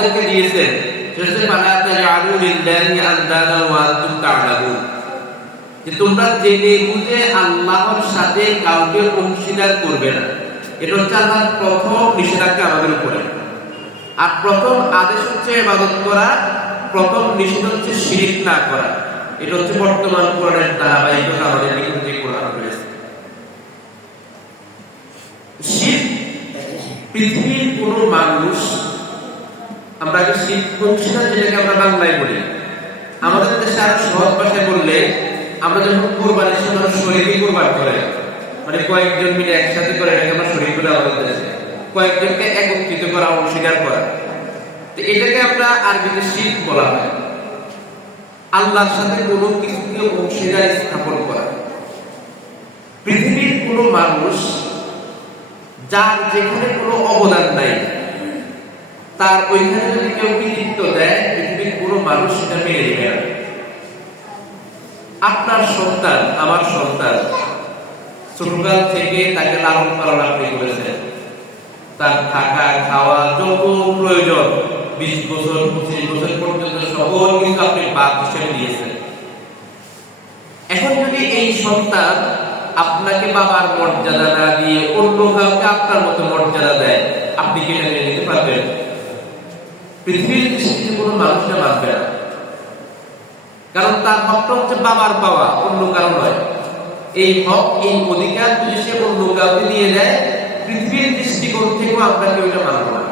আমাদেরকে দিয়েছেন সেটা হচ্ছে ফালা তাজআলু লিল্লাহি আনদাদা ওয়া আনতুম তা'লামুন, যে তোমরা জেনে বুঝে আল্লাহর সাথে কাউকে অংশীদার করবে না। এটা হচ্ছে আল্লাহর প্রথম নিষেধাজ্ঞা আমাদের উপরে। আর প্রথম আদেশ হচ্ছে ইবাদত করা, প্রথম নিষেধ হচ্ছে শিরক না করা। এটা হচ্ছে বর্তমান কোরআনের ধারাবাহিকতা, আমাদের নিকটে যে কোরআন রয়েছে। শিরক পৃথিবীর কোন মানুষ, আমরা আগে শিরক অংশীদার যেটাকে আমরা বাংলায় বলি, আমাদের দেশে আরো সহজ ভাষায় বললে আমরা যখন কুরবানির সময় শরীরই কুরবান করে, মানে কয়েকজন মিলে একসাথে করে এটাকে আমরা শরীর বলে আমাদের দেশে, কয়েকজনকে একত্রিত করা, অংশীদার করা, তো এটাকে আমরা আরবিতে শিরক বলা হয়। আল্লাহর সাথে কোনো কিছুকে অংশীদার স্থাপন করা। পৃথিবীর কোনো মানুষ যার যেখানে কোনো অবদান নাই, তার ওইখানে যদি কেউ কৃতিত্ব দেয়, পৃথিবীর কোনো মানুষ সেটা মেনে নেবে না। আপনার সন্তান, আমার সন্তান, ছোটকাল থেকে তাকে লালন পালন আপনি করেছেন, তার থাকা খাওয়া যত প্রয়োজন 20 বছর 25 বছর পর্যন্ত সকল কিন্তু আপনি বাপ হিসেবে দিয়েছেন। এখন যদি এই সন্তান আপনাকে বাবার মর্যাদা না দিয়ে অন্য কাউকে আপনার মতো মর্যাদা দেয়, আপনি কি এটা মেনে নিতে পারবেন? পৃথিবীর দৃষ্টিতে কোনো মানুষ না মানবে না, কারণ তার হকটা হচ্ছে বাবার পাওয়া, অন্য কারো নয়। এই হক, এই অধিকার যদি সে অন্য কাউকে দিয়ে দেয়, পৃথিবীর দৃষ্টিকোণ থেকেও আমরা কেউ এটা মানব না।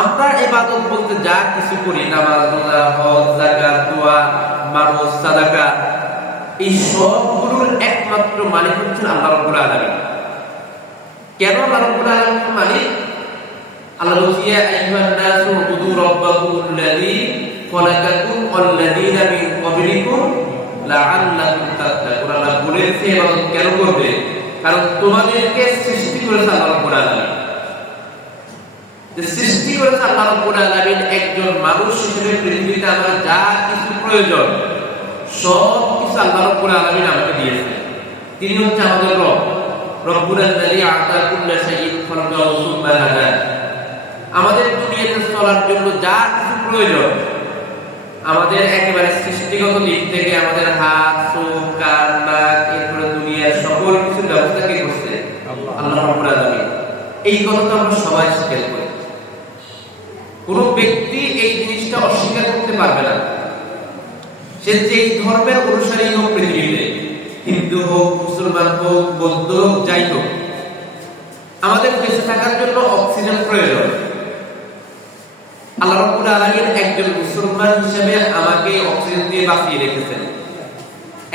আমরা ইবাদত বলতে যা কিছু করি, নামাজ, রোজা, হজ, যাকাত, দোয়া, মানুষ, সাদাকা, এই সবগুলোর একমাত্র মালিক হচ্ছেন আল্লাহ রাব্বুল আলামিন। কেন আল্লাহ রাব্বুল আলামিন মালিক? আল্লাহ বলছে ইয়া আইয়ুহান নাসু উবুদু রাব্বাকুমুল্লাযী খলাকাকুম ওয়াল্লাযীনা মিন ক্বাবলিকুম লাআল্লাকুম তাত্তাকুন। আল্লাহ বলেছে ইবাদত কেন করবে? কারণ তোমাদেরকে সৃষ্টি করেছে আল্লাহ রাব্বুল আলামিন। যে সৃষ্টি করেছে আল্লাহ রাব্বুল আলামিন, একজন মানুষ হিসেবে পৃথিবীতে আমার যা কিছু প্রয়োজন সব কিছু আল্লাহ রাব্বুল আলামিন আমাকে দিয়েছেন। তিনি হচ্ছে আমাদের রব, রব্বুল আল্লাযী আ'তা কুল্লা শাইইন খালাকাহু সুম্মা হাদা। আমাদের দুনিয়াতে চলার জন্য যা কিছু প্রয়োজন, আমাদের একেবারে সৃষ্টিগত দিক থেকে আমাদের হাত, চোখ, কান, নাক, এরপরে দুনিয়ার সকল কিছুর ব্যবস্থা কে করছে? আল্লাহ রাব্বুল আলামিন। এই কথা আমরা সবাই স্বীকার করি, কোন ব্যক্তি এই জিনিসটা অস্বীকার করতে পারবে না। সে যেই ধর্মের অনুসারী হোক পৃথিবীতে, হিন্দু হোক, মুসলমান হোক, বৌদ্ধ হোক, যাই হোক, আমাদের বেঁচে থাকার জন্য অক্সিজেন প্রয়োজন। আল্লাহ রাব্বুল আলামিন একজন মুসলমান হিসেবে আমাকে অক্সিজেন দিয়ে বাঁচিয়ে রেখেছেন,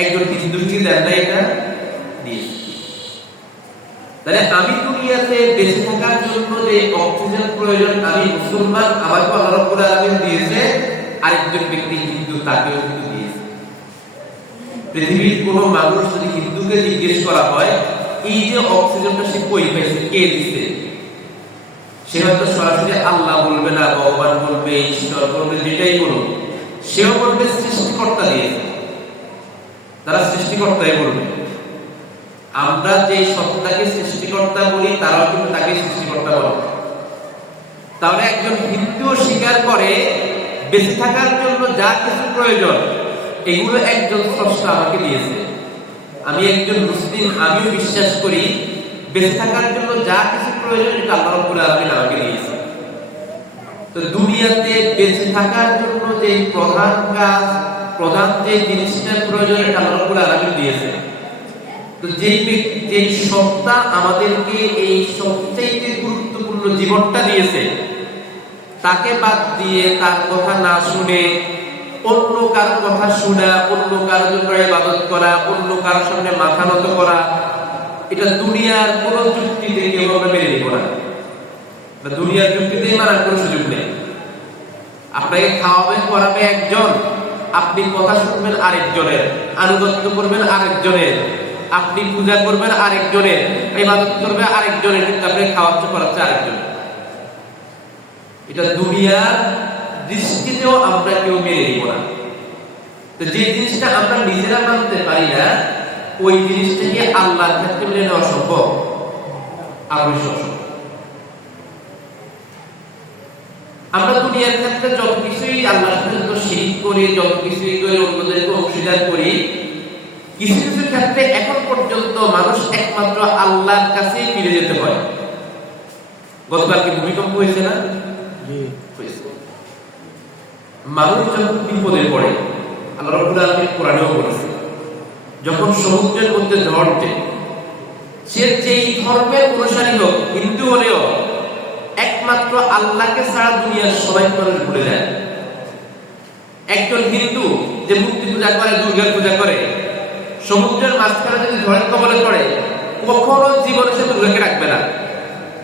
একজন হিন্দুকে দেন না এটা দিয়ে। তাহলে আমি দুনিয়াতে বেঁচে থাকার জন্য যে অক্সিজেন প্রয়োজন, আমি মুসলমান, আমাকে আল্লাহ রাব্বুল আলামিন দিয়েছে, আরেকজন ব্যক্তি হিন্দু তাকেও কিন্তু দিয়েছে। পৃথিবীর কোন মানুষ যদি হিন্দুকে জিজ্ঞেস করা হয় এই যে অক্সিজেনটা সে কই পাইছে, কে দিছে, সে হয়তো সরাসরি আল্লাহ বলবে না, ভগবান বলবে, ঈশ্বর বলবে, যেটাই বলুক, সেও বলবে সৃষ্টিকর্তা দিয়েছে। তারা সৃষ্টিকর্তাই বলবে। আমরা যে সত্তাকে সৃষ্টিকর্তা বলি, তারাও কিন্তু তাকে সৃষ্টিকর্তা বলে। তাহলে একজন হিন্দু স্বীকার করে বেঁচে থাকার জন্য যা কিছু প্রয়োজন এগুলো একজন স্রষ্টা আমাকে দিয়েছে। আমি একজন মুসলিম, আমিও বিশ্বাস করি বেঁচে থাকার জন্য যা কিছু প্রয়োজন এটা আল্লাহ রাব্বুল আলামিন আমাকে দিয়েছে। তো দুনিয়াতে বেঁচে থাকার জন্য যে প্রধান কাজ, প্রধান যে জিনিসটা প্রয়োজন এটা আল্লাহ রাব্বুল আলামিন দিয়েছে। তো যেই সত্তা আমাদেরকে এই সবচেয়ে গুরুত্বপূর্ণ জীবনটা দিয়েছে, তাকে বাদ দিয়ে তার কথা না শুনে অন্য কারো কথা শোনা, অন্য কারোর জন্য ইবাদত করা, অন্য কারোর সামনে মাথা নত করা, এটা দুনিয়ার কোন যুক্তিতে কেউ আমরা মেনে নিব না। দুনিয়ার যুক্তিতেই মানার কোনো সুযোগ নেই। আপনাকে খাওয়াবে পড়াবে একজন, আপনি কথা শুনবেন আরেকজনের, আনুগত্য করবেন আরেকজনের, আপনি পূজা করবেন আরেকজনের, ইবাদত করবে আরেকজনের, কিন্তু আপনি খাওয়াচ্ছে পড়াচ্ছে আরেকজনের। এটা দুনিয়ার দৃষ্টিতেও আমরা কেউ মেনে নিব না। তো যে জিনিসটা আমরা নিজেরা মানতে পারি না, ওই জিনিসটাকে আল্লাহর ক্ষেত্রে মেনে নেওয়া সম্ভব? অবশ্যই অসম্ভব। আমরা দুনিয়ার ক্ষেত্রে যত কিছুই আল্লাহর সাথে শিরক করি, যত কিছুই করে অন্যদেরকে অংশীদার করি, কিছু কিছু ক্ষেত্রে এখন পর্যন্ত মানুষ একমাত্র আল্লাহর কাছেই ফিরে যেতে হয়। গতকালকে ভূমিকম্প হয়েছে না? মানুষ যখন বিপদে পড়ে, আল্লাহ রাব্বুল আলামিন কোরআনেও বলেছে, যখন সমুদ্রের মধ্যে ঝড় ওঠে, সে যেই ধর্মের অনুসারী হোক, হিন্দু হলেও একমাত্র আল্লাহকে ছাড়া দুনিয়ার সবাই মানুষ ভুলে যায়। একজন হিন্দু যে মূর্তি পূজা করে, দুর্গার পূজা করে, সমুদ্রের মাঝখানে যদি ঝড়ের কবলে পড়ে, কখনো জীবনে সে দুর্গাকে রাখবে না।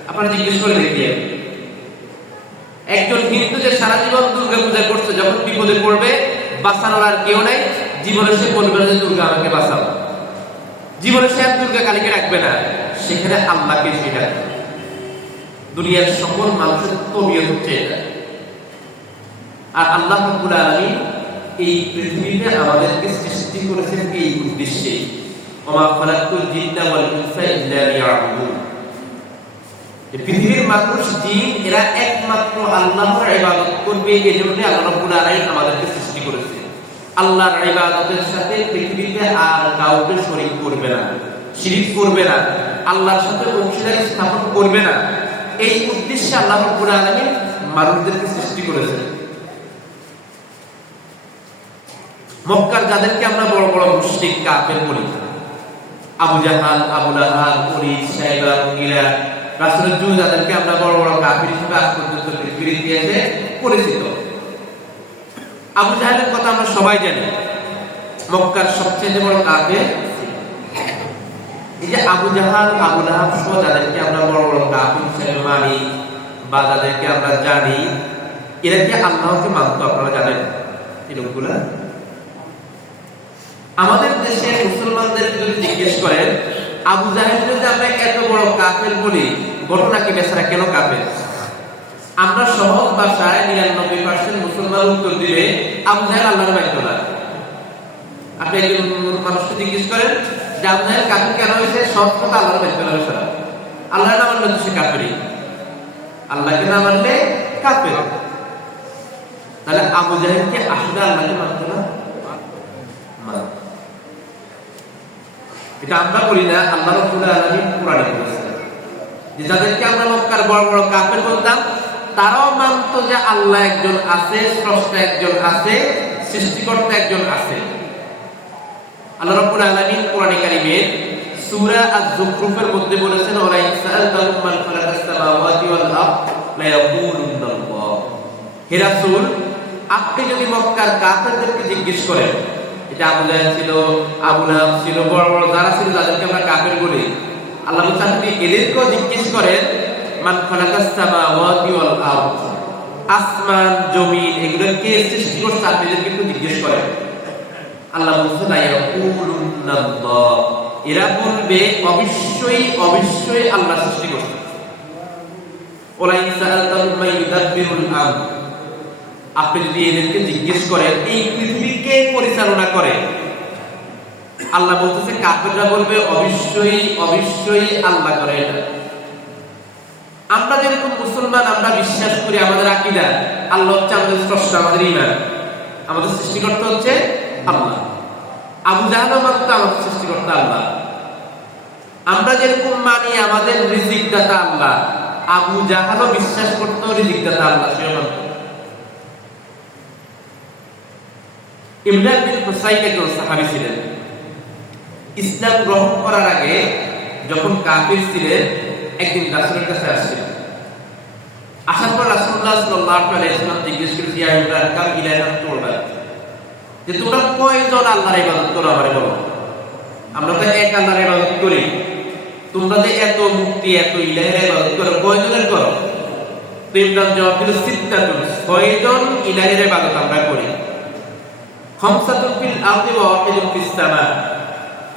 আপনারা জিজ্ঞেস করে দেখিয়ে, একজন হিন্দু যে সারা জীবন দুর্গা পূজা করছে, যখন বিপদে পড়বে, বাঁচানোর আর কেউ নাই, জীবনে সে বলবে না যে দুর্গা আমাকে বাঁচাও। জীবনে সে দুর্গা কালীকে রাখবে না, সেখানে আল্লাহকে সে রাখবে। দুনিয়ার সকল মানুষের তবিয়ত হচ্ছে এটা। আর আল্লাহ রাব্বুল আলামিন এই পৃথিবীতে আমাদেরকে সৃষ্টি করেছেন এই উদ্দেশ্যে, ওমা খালাকতুল জিন্না ওয়াল ইনসা ইল্লা লিয়াবুদুন। এই পৃথিবীর মানুষ জিন এরা একমাত্র আল্লাহর ইবাদত করবে, এজন্য আল্লাহ রাব্বুল আলামিন আমাদেরকে সৃষ্টি করেছেন। আল্লাহর ইবাদতের সাথে পৃথিবীতে আর কাউকে শরীক করবে না, শিরক করবে না, আল্লাহর সাথে অংশীদারি স্থাপন করবে না। এই উদ্দেশ্যে আল্লাহ রাব্বুল আলামিন মানুষদেরকে সৃষ্টি করেছেন। মক্কার যাদেরকে আমরা বড় বড় মুশরিক কাফের বলি, আবু জাহাল, আবু লাহাব, উলাইদ, সাইবা, মুগীরা, রাসূলের যুগে যাদেরকে আমরা বড় বড় কাফির হিসেবে আজ পর্যন্ত পৃথিবীর ইতিহাসে পরিচিত। আবু জাহালের কথা আমরা সবাই জানি, মক্কার সবচেয়ে বড় কাফের। এই যে আবু জাহাল, আবু লাহাব সহ যাদেরকে আমরা বড় বড় কাফির হিসেবে মানি বা যাদেরকে আমরা জানি, এরা কি আল্লাহকে মানত? আপনারা জানেন এই লোকগুলা? আমাদের দেশে মুসলমানদের যদি জিজ্ঞেস করেন, আবু জাহেলকে যে আমরা এত বড় কাফের বলি, ঘটনা কি বেচারা কেন কাফের? আমরা সহজ ভাষায় 99% মুসলমান উত্তর দিবে আবু জাহেল আল্লাহর মানত না। আপনি একজন মানুষকে জিজ্ঞেস করেন যে আবু জাহেল কাফের কেন হয়েছে, সব কথা আল্লাহর মানত না বেচারা। আল্লাহ না মানলে তো সে কাফেরই, আল্লাহকে না মানলে কাফের। তাহলে আবু জাহেল কি আসলে আল্লাহকে মানত না? এটা আমরা বলি না, আল্লাহ রাব্বুল আলামিন কোরআনে বলেছেন যে যাদেরকে আমরা মক্কার বড় বড় কাফের বলতাম, তারাও মানত যে আল্লাহ একজন আছে, স্রষ্টা একজন আছে, সৃষ্টিকর্তা একজন আছে। আল্লাহ রাব্বুল আলামিন কোরআনে কারীমে সূরা আয-যুখরুফের মধ্যে বলেছেন, ওয়া ইন সাআলতাহুম মান খালাকাস সামাওয়াতি ওয়াল আরদ লা ইয়াকুলুন্নাল্লাহ। হে রাসূল, আপনি যদি মক্কার কাফেরদেরকে জিজ্ঞেস করেন, এটা আবু জাহেল ছিল, আবু লাহাব ছিল, বড় বড় যারা ছিল যাদেরকে আমরা কাফের বলি, আল্লাহ বলেন আপনি এদেরকেও জিজ্ঞেস করেন মান খালাকাস সামাওয়াতি ওয়াল আরদ, আসমান জমিন এগুলো কে সৃষ্টি করছে, আপনি এদেরকে একটু জিজ্ঞেস করেন। আল্লাহ বলেন লা ইয়াকুলুন্নাল্লাহ, এরা বলবে অবশ্যই অবশ্যই আল্লাহ সৃষ্টি করছে। ওয়া ইন সাআলতাহুম মান ইউদাব্বিরুল আমর, আপনি যদি এদেরকে জিজ্ঞেস করেন এই পৃথিবীকে পরিচালনা করে, আল্লাহ বলতেছে কাফেররা বলবে অবশ্যই অবশ্যই আল্লাহ করে। এটা আমরা যেরকম মুসলমান, আমরা বিশ্বাস করি, আমাদের আকীদা আল্লাহ হচ্ছে আমাদের স্রষ্টা, আমাদের ঈমান, আমাদের সৃষ্টিকর্তা হচ্ছে আল্লাহ। আবু জাহেল মানত আমাদের সৃষ্টিকর্তা আল্লাহ। আমরা যেরকম মানি আমাদের রিজিক দাতা আল্লাহ, আবু জাহেলও বিশ্বাস করত রিজিক দাতা আল্লাহ, সে মানত। ইমরান বিন হুসাইন একজন সাহাবী ছিলেন। ইসলাম গ্রহণ করার আগে যখন কাফির ছিলেন, একদিন রাসূলের কাছে আসছিলেন। আসার পর রাসূলুল্লাহ সাল্লাল্লাহু আলাইহি ওয়াসাল্লাম জিজ্ঞেস করেছেন, ইয়া ইমরান, কাম ইলাহা তু'বাদ, যে তোমরা কয়জন আল্লাহর ইবাদত করো আমারে বলো। আমরা তো এক আল্লাহর ইবাদত করি, তোমরা যে এত মুক্তি এত ইলাহের ইবাদত করো, কয়জনের করো? তো ইমরান জবাব দিল, সিত্তাতুন, 6 জন ইলাহের ইবাদত আমরা করি। খামসাতুন ফিল আরদি ওয়া ওয়াহিদুন ফিস সামা,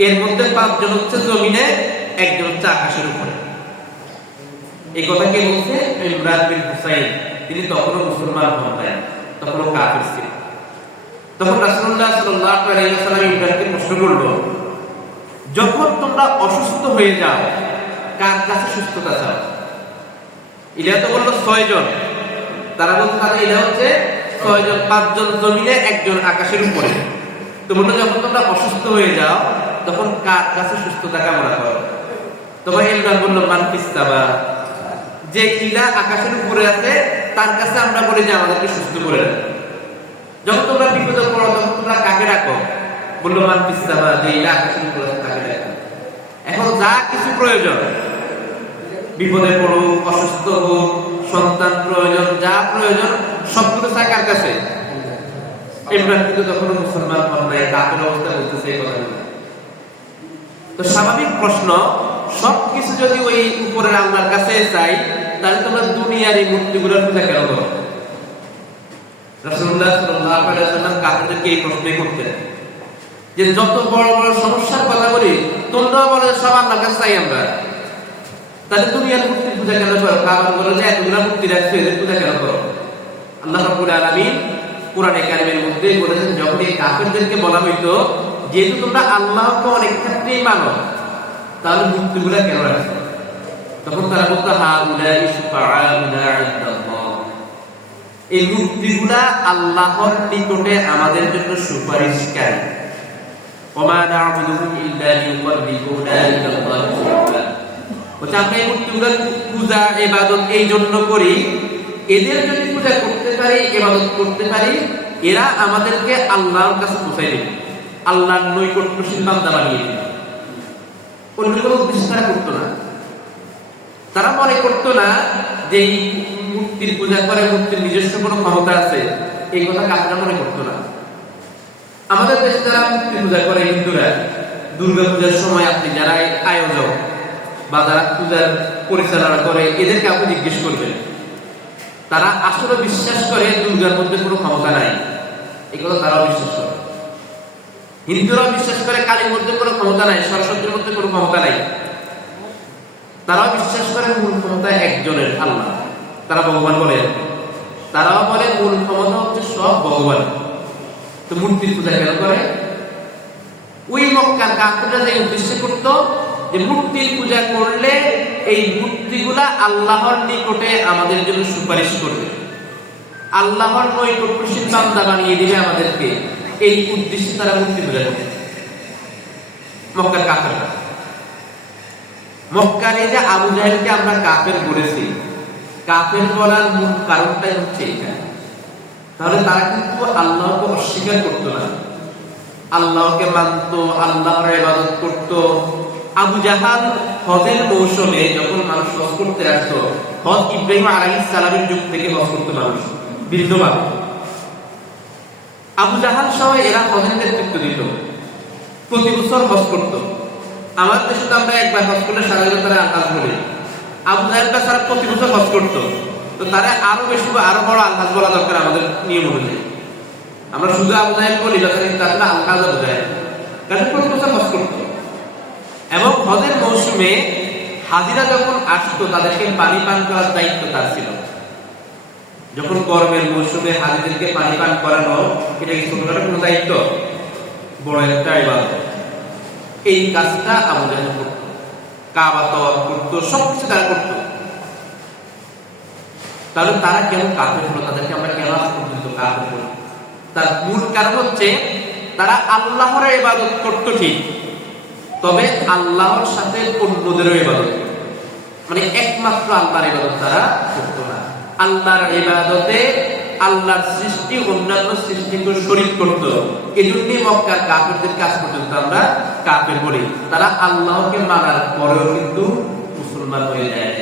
এর মধ্যে 5 জন হচ্ছে জমিনে, একজন হচ্ছে আকাশের উপরে। এই কথা কে বলছে? ইমরান বিন হুসাইন। তিনি তখনও মুসলমান হন নাই, তখনও কাফির ছিলেন। তখন রাসূলুল্লাহ সাল্লাল্লাহু আলাইহি ওয়াসাল্লাম ইমরানকে প্রশ্ন করলো, যখন তোমরা অসুস্থ হয়ে যাও, কার কাছে সুস্থতা চাও? ইলা তো বলল 6 জন। তারা বলতে পারে এটা হচ্ছে 6 জন 5 জন জমিনে একজন আকাশের উপরে। তোমরা যখন তোমরা অসুস্থ হয়ে যাও তখন কার কাছে সুস্থতা কামনা করো? তখন ইমরান বলল মান ফিস সামা, যে ইলা আকাশের উপরে আছে তার কাছে আমরা বলি যে আমাদেরকে সুস্থ করে দাও। যখন তোমরা বিপদে পড়ো তখন তোমরা কাকে ডাকো? বললো মান ফিস সামা, যে ইলা আকাশের উপরে আছে তাকে ডাকো। এখন যা কিছু প্রয়োজন, বিপদে পড়ো, অসুস্থ হোক, সন্তান প্রয়োজন, যা প্রয়োজন সবগুলো চায় কার কাছে? ইমরান কিন্তু তখন মুসলমান হন নাই, কাফের অবস্থা বলতেছে এই কথাগুলো। তো স্বাভাবিক প্রশ্ন, সবকিছু যদি ওই উপরের আল্লাহর কাছে চাই তাহলে তোমরা দুনিয়ার এই মূর্তিগুলোর পূজা কেন করো? রাসূলুল্লাহ সাল্লাল্লাহু আলাইহি ওয়াসাল্লাম কাফেরদেরকে এই প্রশ্নই করতেন যে যত বড় বড় সমস্যার কথা বলি তোমরা বলে সব আল্লাহর কাছে চাই আমরা, তাহলে দুনিয়ার মূর্তির পূজা কেন করো? কাফের বলে যে এতগুলা মূর্তি রাখছো এদের পূজা কেন করো? আল্লাহ রাব্বুল আলামিন কোরআনে কারিমের মধ্যে বলেছেন, যখন এই কাফেরদেরকে বলা হইতো যেহেতু তোমরা আল্লাহকে অনেক ক্ষেত্রেই মানো তাহলে মূর্তিগুলা কেন রাখছো? তখন তারা বলতো হাউলাই শুফাআউনা ইনদাল্লাহ, এই মূর্তিগুলা আল্লাহর নিকটে আমাদের জন্য সুপারিশকারী। ওমা না'বুদুহুম ইল্লা লিয়ুকাররিবুনা ইলাল্লাহি যুলফা, বলছে আমরা এই মূর্তিগুলোর পূজা ইবাদত এই জন্য করি, এদের যদি পূজা করতে পারি, ইবাদত করতে পারি, এরা আমাদেরকে আল্লাহর কাছে পৌঁছায় দেবে, আল্লাহর নৈকট্যশীল বান্দা বানিয়ে দেবে। অন্য কোনো উদ্দেশ্য তারা করতো না। তারা মনে করতো না যে এই মূর্তির পূজা করে মূর্তির নিজস্ব কোনো ক্ষমতা আছে, এই কথা কাজটা মনে করতো না। আমাদের দেশে যারা মূর্তি পূজা করে হিন্দুরা, দুর্গা পূজার সময় আপনি যারা আয়োজক বা যারা পূজার পরিচালনা করে এদেরকে আপনি জিজ্ঞেস করবেন, তারা আসলে বিশ্বাস করে দুর্গার মধ্যে কোনো ক্ষমতা নাই, এই কথা তারাও বিশ্বাস করে। হিন্দুরাও বিশ্বাস করে কালীর মধ্যে কোনো ক্ষমতা নাই, সরস্বতীর মধ্যে কোনো ক্ষমতা নাই। তারাও বিশ্বাস করে মূল ক্ষমতা একজনের, আল্লাহ। তারা ভগবান বলে, তারাও বলে মূল ক্ষমতা হচ্ছে সব ভগবান। তো মূর্তির পূজা কেন করে? ওই মক্কার কাফেররা যে উদ্দেশ্য করত যে মূর্তির পূজা করলে এই মূর্তিগুলা আল্লাহর নিকটে আমাদের জন্য সুপারিশ করবে, আল্লাহর নৈকট্যশীল বান্দা বানিয়ে দিবে আমাদেরকে, এই উদ্দেশ্যে তারা মূর্তি পূজা করে মক্কার কাফেররা। মক্কার এই যে আবু জাহেলকে আমরা কাফের বলেছি, কাফের বলার মূল কারণটাই হচ্ছে এটা। তাহলে তারা কিন্তু আল্লাহকে অস্বীকার করতো না, আল্লাহকে মানতো, আল্লাহর ইবাদত করতো। আবু জাহাল হজের মৌসুমে যখন মানুষ হজ করতে আসতো, হজ ইব্রাহিম আলাইহিস সালামের যুগ থেকে হজ করতো মানুষ ভিন্নভাবে। আবু জাহাল সহ এরা হজের নেতৃত্ব দিত, প্রতি বছর হজ করতো। আমাদের দেশে তো আমরা একবার হজ করলে সাধারণত তারা আলহাজ বলি, আবু জাহেলটা সারা প্রতি বছর হজ করতো। তো তারা আরো বেশি আরো বড় আলহাজ বলা দরকার আমাদের নিয়ম অনুযায়ী। আমরা শুধু আবু জাহেল বলি না, কিন্তু আসলে আলহাজ আবু জাহেল, কারণ প্রতি বছর হজ করতো। এবং হজের মৌসুমে হাজিরা যখন আসতো তাদেরকে পানি পান করার দায়িত্ব তার ছিল। যখন গরমের মৌসুমে হাজিদেরকে পানি পান করানো, এটা কি ছোটখাটো কোনো দায়িত্ব? বড় একটা ইবাদত। এই কাজটা আবু জাহেল করত, কাবা তওয়াফ করত, সবকিছু তারা করত। তাহলে তারা কেন কাফের হলো? তাদেরকে আমরা কেন আজ পর্যন্ত কাফের বলি? তার মূল কারণ হচ্ছে তারা আল্লাহর ইবাদত করত ঠিক, তবে আল্লাহর সাথে অন্যদেরও ইবাদত, মানে একমাত্র আল্লাহর ইবাদত তারা করত না। আল্লাহর ইবাদতে আল্লাহর সৃষ্টি অন্যান্য সৃষ্টিকে শরীক করত। এজন্যই মক্কার কাফেরদের কাছ পর্যন্ত আমরা কাফের বলি। তারা আল্লাহকে মানার পরেও কিন্তু মুসলমান হয়ে যায়।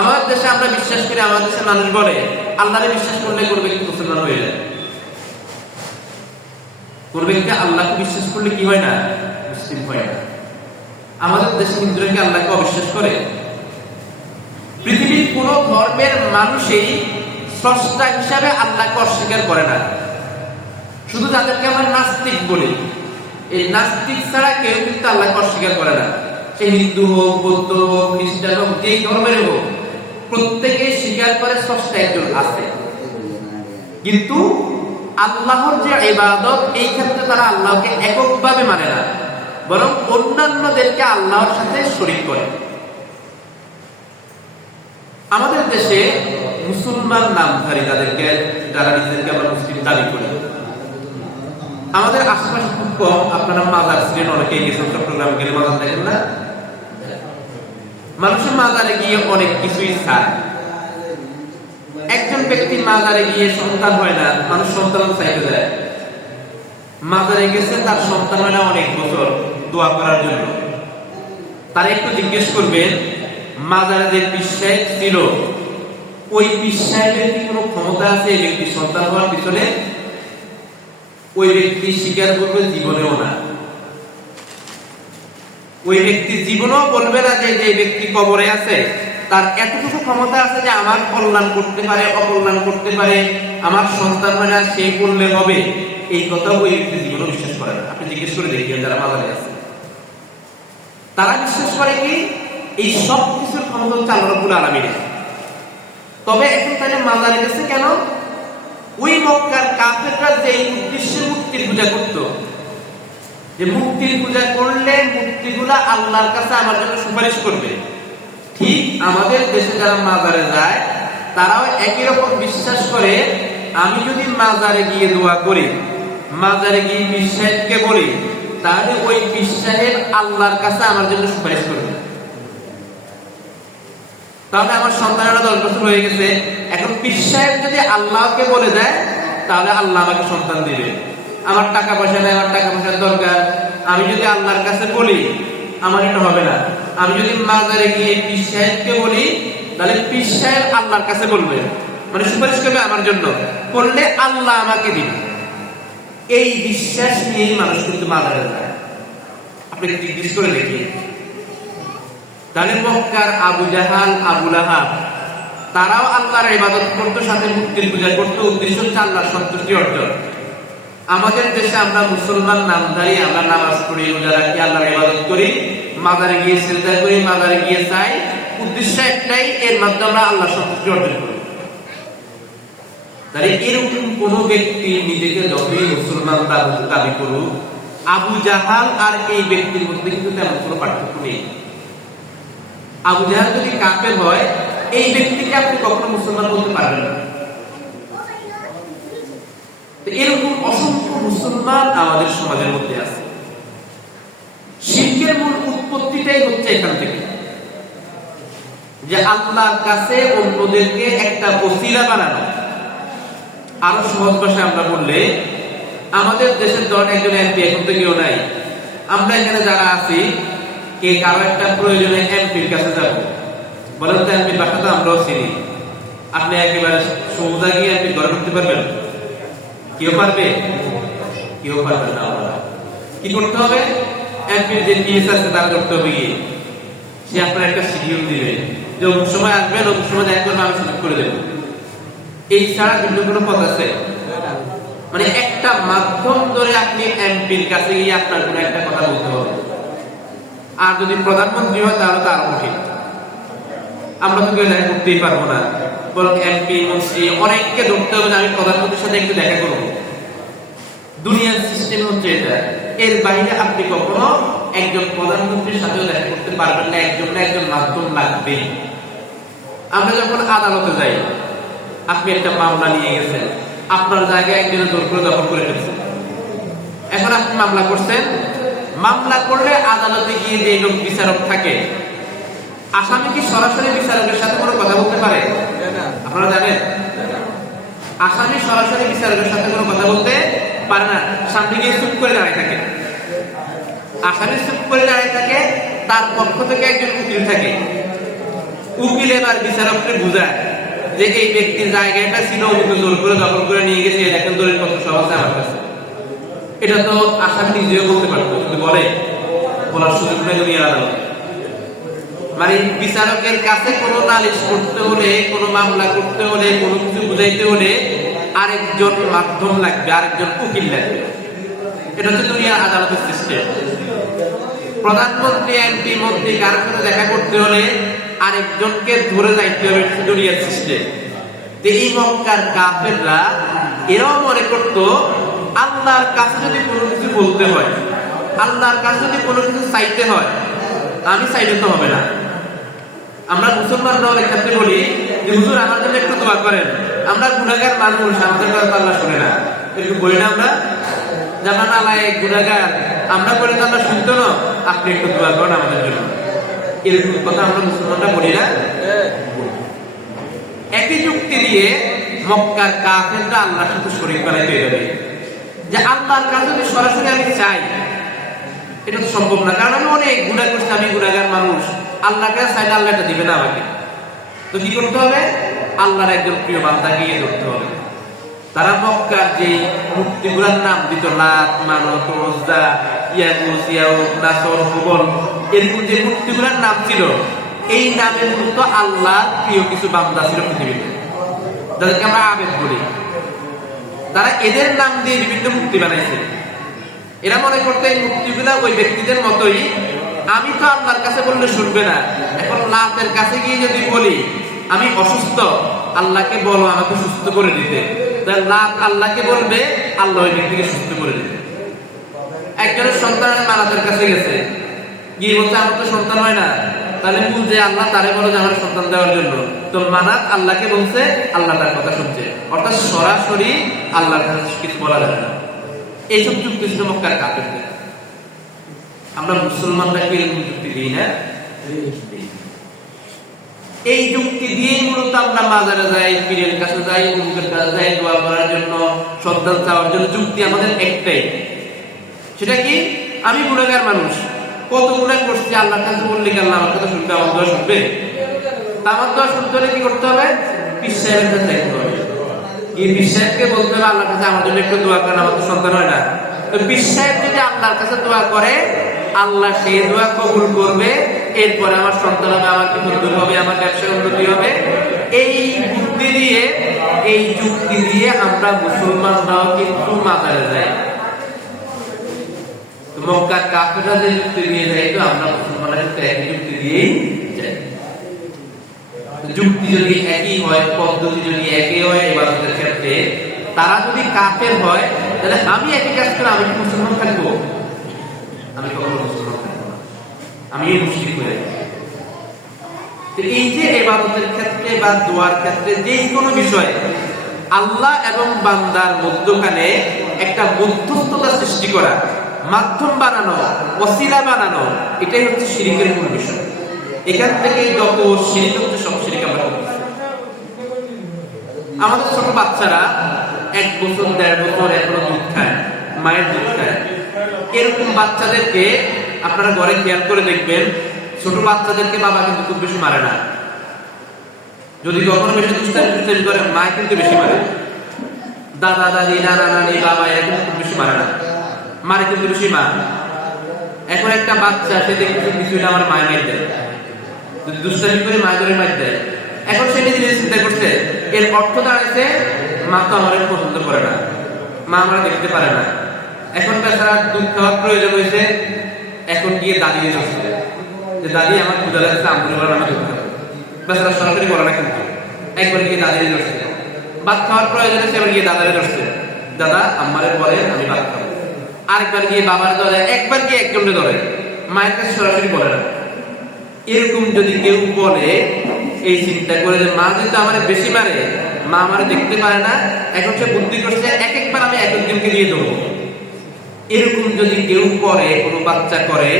আমাদের দেশে আমরা বিশ্বাস করি, আমাদের দেশে মানুষ বলে আল্লাহরে বিশ্বাস করলে কোন ব্যক্তি মুসলমান হয়ে যায়। কোন ব্যক্তি আল্লাহকে বিশ্বাস করলে কি হয় না? মুসলিম হয় না। আমাদের দেশে হিন্দুরা কি আল্লাহকে অবিশ্বাস করে? পৃথিবীর কোন ধর্মের মানুষই স্রষ্টা হিসাবে আল্লাহকে অস্বীকার করে না। শুধু যাদেরকে আমরা নাস্তিক বলি, এই নাস্তিক ছাড়া কেউ কিন্তু আল্লাহকে অস্বীকার করে না। সে হিন্দু হোক, বৌদ্ধ হোক, খ্রিস্টান হোক, যেই ধর্মের হোক, প্রত্যেকেই স্বীকার করে স্রষ্টা একজন আছে। কিন্তু আল্লাহর যে ইবাদত, এই ক্ষেত্রে তারা আল্লাহকে এককভাবে মানে না, বরং অন্যান্যদেরকে আল্লাহর সাথে শরীক করে। আমাদের দেশে মুসলমান নামধারী তাদেরকে, যারা নিজেদেরকে আমরা মুসলিম দাবি করি, আমাদের আশেপাশে খুব কম। আপনারা মাজার ছিলেন, অনেকেই গেছেন, চট্টগ্রামে গেলে মাজার দেখেন না? মানুষের মাজারে গিয়ে অনেক কিছুই চায়। একজন ব্যক্তি মাজারে গিয়ে সন্তান হয় না, মানুষ সন্তান চাইতে যায়। মাজারে গেছে, তার সন্তান হয় না অনেক বছর, দোয়া করার জন্য। তারা একটু জিজ্ঞেস করবেন, মাজারে যে পীর সাহেব ছিল, ওই পীর সাহেবের কি কোনো ক্ষমতা আছে এই ব্যক্তির সন্তান হওয়ার পিছনে? ওই ব্যক্তি স্বীকার করবে জীবনেও না। ওই ব্যক্তি জীবনেও বলবে না যে যে ব্যক্তি কবরে আছে তার এতটুকু ক্ষমতা আছে যে আমার কল্যাণ করতে পারে, অকল্যাণ করতে পারে, আমার সন্তান হয় না, সেই করলে হবে। এই কথা ওই ব্যক্তি জীবনেও বিশ্বাস করে না। আপনি জিজ্ঞেস করে দেখবেন যারা মাজারে আছে, তারা বিশ্বাস করে কি এই সব কিছুর ক্ষমতা হচ্ছে আল্লাহ রাব্বুল আলামিনের। তবে এখন তারা মাজারে গেছে কেন? ওই মক্কার কাফেররা যে উদ্দেশ্যে মূর্তির পূজা করত, যে মূর্তির পূজা করলে মূর্তিগুলা আল্লাহর কাছে আমার জন্য সুপারিশ করবে, ঠিক আমাদের দেশে যারা মাজারে যায় তারাও একই রকম বিশ্বাস করে, আমি যদি মাজারে গিয়ে দোয়া করি, মাজারে গিয়ে পীর সাহেবকে বলি, তাহলে ওই পীর সাহেব আল্লাহর কাছে আমার জন্য সুপারিশ করবে। তাহলে আমার সন্তানেরা 10 বছর হয়ে গেছে, এখন পীর সাহেব যদি আল্লাহকে বলে দেয় তাহলে আল্লাহ আমাকে সন্তান দিবে। আমার টাকা পয়সা নেই, আমার টাকা পয়সার দরকার, আমি যদি আল্লাহর কাছে বলি আমার এটা হবে না। আমি যদি মাজারে গিয়ে পীর সাহেবকে বলি তাহলে পীর সাহেব আল্লাহর কাছে বলবে, মানে সুপারিশ করবে আমার জন্য, করলে আল্লাহ আমাকে দিবে। এই বিশ্বাস নিয়েই মানুষ কিন্তু মাজারে যায়। আপনি জিজ্ঞেস করে দেখি, তাহলে মক্কার আবু জাহাল, আবু লাহাব, তারাও আল্লাহর ইবাদত করতো, সাথে মূর্তির পূজা করতো, উদ্দেশ্য হচ্ছে আল্লাহর সন্তুষ্টি অর্জন। আমাদের দেশে আমরা মুসলমান নামধারী, আমরা নামাজ পড়ি, রোজা রাখি, আল্লাহর ইবাদত করি, মাজারে গিয়ে সিজদা করি, মাজারে গিয়ে চাই, উদ্দেশ্য একটাই, এর মাধ্যমে আমরা আল্লাহর সন্তুষ্টি অর্জন করি। তাহলে এরকম কোন ব্যক্তি নিজেকে যতই মুসলমান দাবি করুক, আবু জাহাল আর এই ব্যক্তির মধ্যে কিন্তু তেমন কোনো পার্থক্য নেই। আবু জাহাল যদি কাফের হয়, এই ব্যক্তিকে আপনি কখনো মুসলমান বলতে পারবেন না। এরকম অসংখ্য মুসলমান আমাদের সমাজের মধ্যে আছে। শিরকের মূল উৎপত্তিটাই হচ্ছে এখান থেকে, যে আল্লাহর কাছে অন্যদেরকে একটা ওসিলা বানানো। আরো সহজ ভাষায় আমরা বললে, আমাদের দেশের ধরেন একজন এমপি, এখন তো কেউ নাই, আমরা এখানে যারা আছি, কে কারো একটা প্রয়োজনে এমপির কাছে যাব, বলেন তো এমপির বাসা তো আমরাও চিনি, আপনি একেবারে সোজা গিয়ে এমপি ঘরে ঢুকতে পারবেন? কেউ পারবে? কেউ পারবে না। কি করতে হবে? এমপির যে পিএস আছে তার করতে হবে গিয়ে, সে আপনার একটা শিডিউল দিবে যে অমুক সময় আসবেন, অমুক সময় দেখা করবেন, আমি সুযোগ করে দেবো। এই ছাড়া ভিন্ন কোনো পথ আছে? মানে একটা মাধ্যম ধরে আপনি এমপির কাছে গিয়ে আপনার কোনো একটা কথা বলতে হবে। আর যদি প্রধানমন্ত্রী হয় তাহলে তো আরো কঠিন, আমরা তো কেউ দেখা করতেই পারবো না, বরং এমপি, মন্ত্রী অনেককে ধরতে হবে যে আমি প্রধানমন্ত্রীর সাথে একটু দেখা করবো। দুনিয়ার সিস্টেম হচ্ছে এটা। এর বাইরে আপনি কখনো একজন প্রধানমন্ত্রীর সাথেও দেখা করতে পারবেন না, একজন না একজন মাধ্যম লাগবেই। আমরা যখন আদালতে যাই, আপনি একটা মামলা নিয়ে গেছেন, আপনার জায়গায় একজনের জোর করে দখল করে ফেলছেন, এখন আপনি মামলা করছেন, মামলা করলে আদালতে গিয়ে যে লোক বিচারক থাকে, আসামি কি সরাসরি বিচারকের সাথে কোনো কথা বলতে পারে? আপনারা জানেন, আসামি সরাসরি বিচারকের সাথে কোনো কথা বলতে পারে না, সামনে গিয়ে চুপ করে দাঁড়ায় থাকে। আসামি চুপ করে দাঁড়ায় থাকে, তার পক্ষ থেকে একজন উকিল থাকে, উকিল এবার বিচারককে বুঝায় যে এই ব্যক্তির জায়গাটা ছিল, ওকে জোর করে দখল করে নিয়ে গেছে, দেখেন দলিল পত্র সব আছে আমার কাছে। এটা তো আসামি নিজেও বলতে পারতো, কিন্তু বলে, বলার সুযোগ নেই দুনিয়ার আদালতে। মানে বিচারকের কাছে কোনো নালিশ করতে হলে, কোনো মামলা করতে হলে, কোনো কিছু বুঝাইতে হলে আরেকজন মাধ্যম লাগবে, আরেকজন উকিল লাগবে। এটা হচ্ছে দুনিয়ার আদালতের সিস্টেম। প্রধানমন্ত্রী, এমপি, মন্ত্রী কারোর সাথে দেখা করতে হলে আরেকজনকে ধরে যাইতে হবে, দুনিয়ার সিস্টেম। এই মক্কার কাফেররা এরাও মনে করত, আল্লাহর কাছে যদি কোনো কিছু বলতে হয়, আল্লাহর কাছে যদি কোনো কিছু চাইতে হয়, আমি চাইলে তো হবে না। আমরা মুসলমানরা অনেক ক্ষেত্রে বলি যে হুজুর আমার জন্য একটু দোয়া করেন, আমরা গুনাহগার মানুষ, আমাদের কথা আল্লাহ শুনে না, একটু বলি না আমরা জানা না লাই গুনাহগার, আমরা বলি তো আল্লাহ শুনতো না, আপনি একটু দোয়া করেন আমাদের জন্য। এরকম কথা আমরা মুসলমানরা বলি না? একই যুক্তি দিয়ে মক্কার কাফেররা আল্লাহর সাথে শরীক বানাইতে যাবে, যে আল্লাহর কাছে যদি সরাসরি আমি চাই, এটা তো সম্ভব না, কারণ আমি অনেক গুনাহ করছি, আমি গুনাহগার মানুষ, আল্লাহর কাছে চাইলে আল্লাহ এটা দিবে না আমাকে। তো কি করতে হবে? আল্লাহর একজন প্রিয় বান্দাকে গিয়ে ধরতে হবে। তারা মক্কার যে মূর্তিগুলোর নাম দিত, লাত, মানত, উজ্জা, ইয়াগুস, ইয়াউক, নাসর, হুবল, এরকম যে মূর্তিগুলোর নাম ছিল, এই নামে মূলত আল্লাহর প্রিয় কিছু বান্দা ছিল পৃথিবীতে, যাদেরকে আমরা আবেদ বলি। তারা এদের নাম দিয়ে বিভিন্ন মূর্তি বানাইছে। এরা মনে করতে এই মূর্তিগুলা ওই ব্যক্তিদের মতোই, আমি তো আল্লাহর কাছে বললে শুনবে না, এখন লাতের কাছে গিয়ে যদি বলি আমি অসুস্থ, আল্লাহকে বলো আমাকে সুস্থ করে দিতে, লাত আল্লাহকে বলবে, আল্লাহ ওই ব্যক্তিকে সুস্থ করে দিতে। একজনের সন্তান মানাতের কাছে গেছে, গিয়ে বলছে আমার তো সন্তান হয় না, তাহলে বুঝে আল্লাহ তারে বলো যে আমার সন্তান দেওয়ার জন্য, তো মানাত আল্লাহকে বলছে, আল্লাহ তার কথা শুনছে, অর্থাৎ সরাসরি আল্লাহর কাছে কিছু বলা যাবে না। এইসব যুক্তি ছিল মক্কার কাফেরদের। আমরা মুসলমানরা কি এরকম যুক্তি দিই না? এই যুক্তি দিয়েই মূলত আমরা মাজারে যাই, পীরের কাছে যাই, অমুকের কাছে যাই দোয়া করার জন্য, সন্তান চাওয়ার জন্য। যুক্তি আমাদের একটাই, সেটা কি? আমি গুনাহগার মানুষ, কত গুনাহ করছি, আল্লাহর কাছে বললে কি আল্লাহ আমার কথা শুনবে, আমার দোয়া শুনবে? আমার দোয়া শুনতে হলে কি করতে হবে? পীর সাহেবের কাছে যাইতে হবে, এই পীর সাহেবকে বলতে হবে আল্লাহর কাছে আমার জন্য একটু দোয়া করেন, আমার তো সন্তান হয় না। তো পীর সাহেব যদি আল্লাহর কাছে দোয়া করে, আল্লাহ সেই দোয়া কবুল করবে, এরপরে আমার সন্তান হবে, আমার কিছু দূর হবে, আমার ব্যবসায় উন্নতি হবে। এই বুদ্ধি দিয়ে, এই যুক্তি দিয়ে আমরা মুসলমানরাও কিন্তু মাজারে যাই। মক্কার কাফেররা যে যুক্তি দিয়ে যায়, তো আমরা মুসলমানরা কিন্তু একই যুক্তি দিয়েই যাই। যুক্তি যদি একই হয়, পদ্ধতি যদি একই হয়, ইবাদতের ক্ষেত্রে তারা যদি কাফের হয়, তাহলে আমি একই কাজ করে আমি কি মুসলমান থাকবো? আমি কখনো মুসলমান থাকবো না, আমি মুশরিক হয়ে যাবো। এই যে ইবাদতের ক্ষেত্রে বা দোয়ার ক্ষেত্রে যে কোনো বিষয়ে আল্লাহ এবং বান্দার মধ্যখানে একটা মধ্যস্থতা সৃষ্টি করা, মাধ্যম বানানো, ওসিলা বানানো, এটাই হচ্ছে শিরকের মূল বিষয়। এখান থেকে যত শিরক হচ্ছে, সব শিরক আমরা করতেছি। আমাদের ছোট বাচ্চারা 1 বছর 1.5 বছর এখনো দুধ খায়, মায়ের দুধ খায়। এরকম বাচ্চাদেরকে আপনারা ঘরে খেয়াল করে দেখবেন, ছোট বাচ্চাদেরকে বাবা কিন্তু খুব বেশি মারে না। যদি কখনো বেশি দুষ্টামি করে, মা কিন্তু বেশি মারে। দাদা দাদি, নানা নানি, বাবা এরা কিন্তু খুব বেশি মারে না, মারে কিন্তু বেশি মা। এখন একটা বাচ্চা, সে দেখছে কিছুটা আমার মায়ের মাইর দেয়, যদি দুষ্টামি করে মায়ের ধরে মাইর দেয়। এখন সে নিজে নিজে চিন্তা করছে, এর অর্থ দাঁড়াইছে মা তো আমার পছন্দ করে না, মা আমরা দেখতে পারে না। এখন বেচারা দুধ খাওয়ার প্রয়োজন হয়েছে, এখন গিয়ে দাদি দিয়ে ধরছে যে দাদি আমার ক্ষুধা লাগছে, আম্মুর বলেন আমি দুধ খাবো। বেচারা সরাসরি বলে না, কিন্তু একবার গিয়ে দাদি দিয়ে ধরছে। ভাত খাওয়ার প্রয়োজন হয়েছে, এবার গিয়ে দাদারে ধরছে, দাদা আমারে বলে আমি ভাত খাবো। আরেকবার গিয়ে বাবার ধরে, একবার গিয়ে একজনকে ধরে, মায়ের কাছে সরাসরি বলে না। এরকম যদি কেউ বলে, এই চিন্তা করে যে মা যেহেতু আমার বেশি মারে, মা আমার দেখতে পারে না, এখন সে বুদ্ধি করছে একবার আমি একজনকে দিয়ে দেবো। এরকম যদি কেউ করে, কোনো বাচ্চা করে,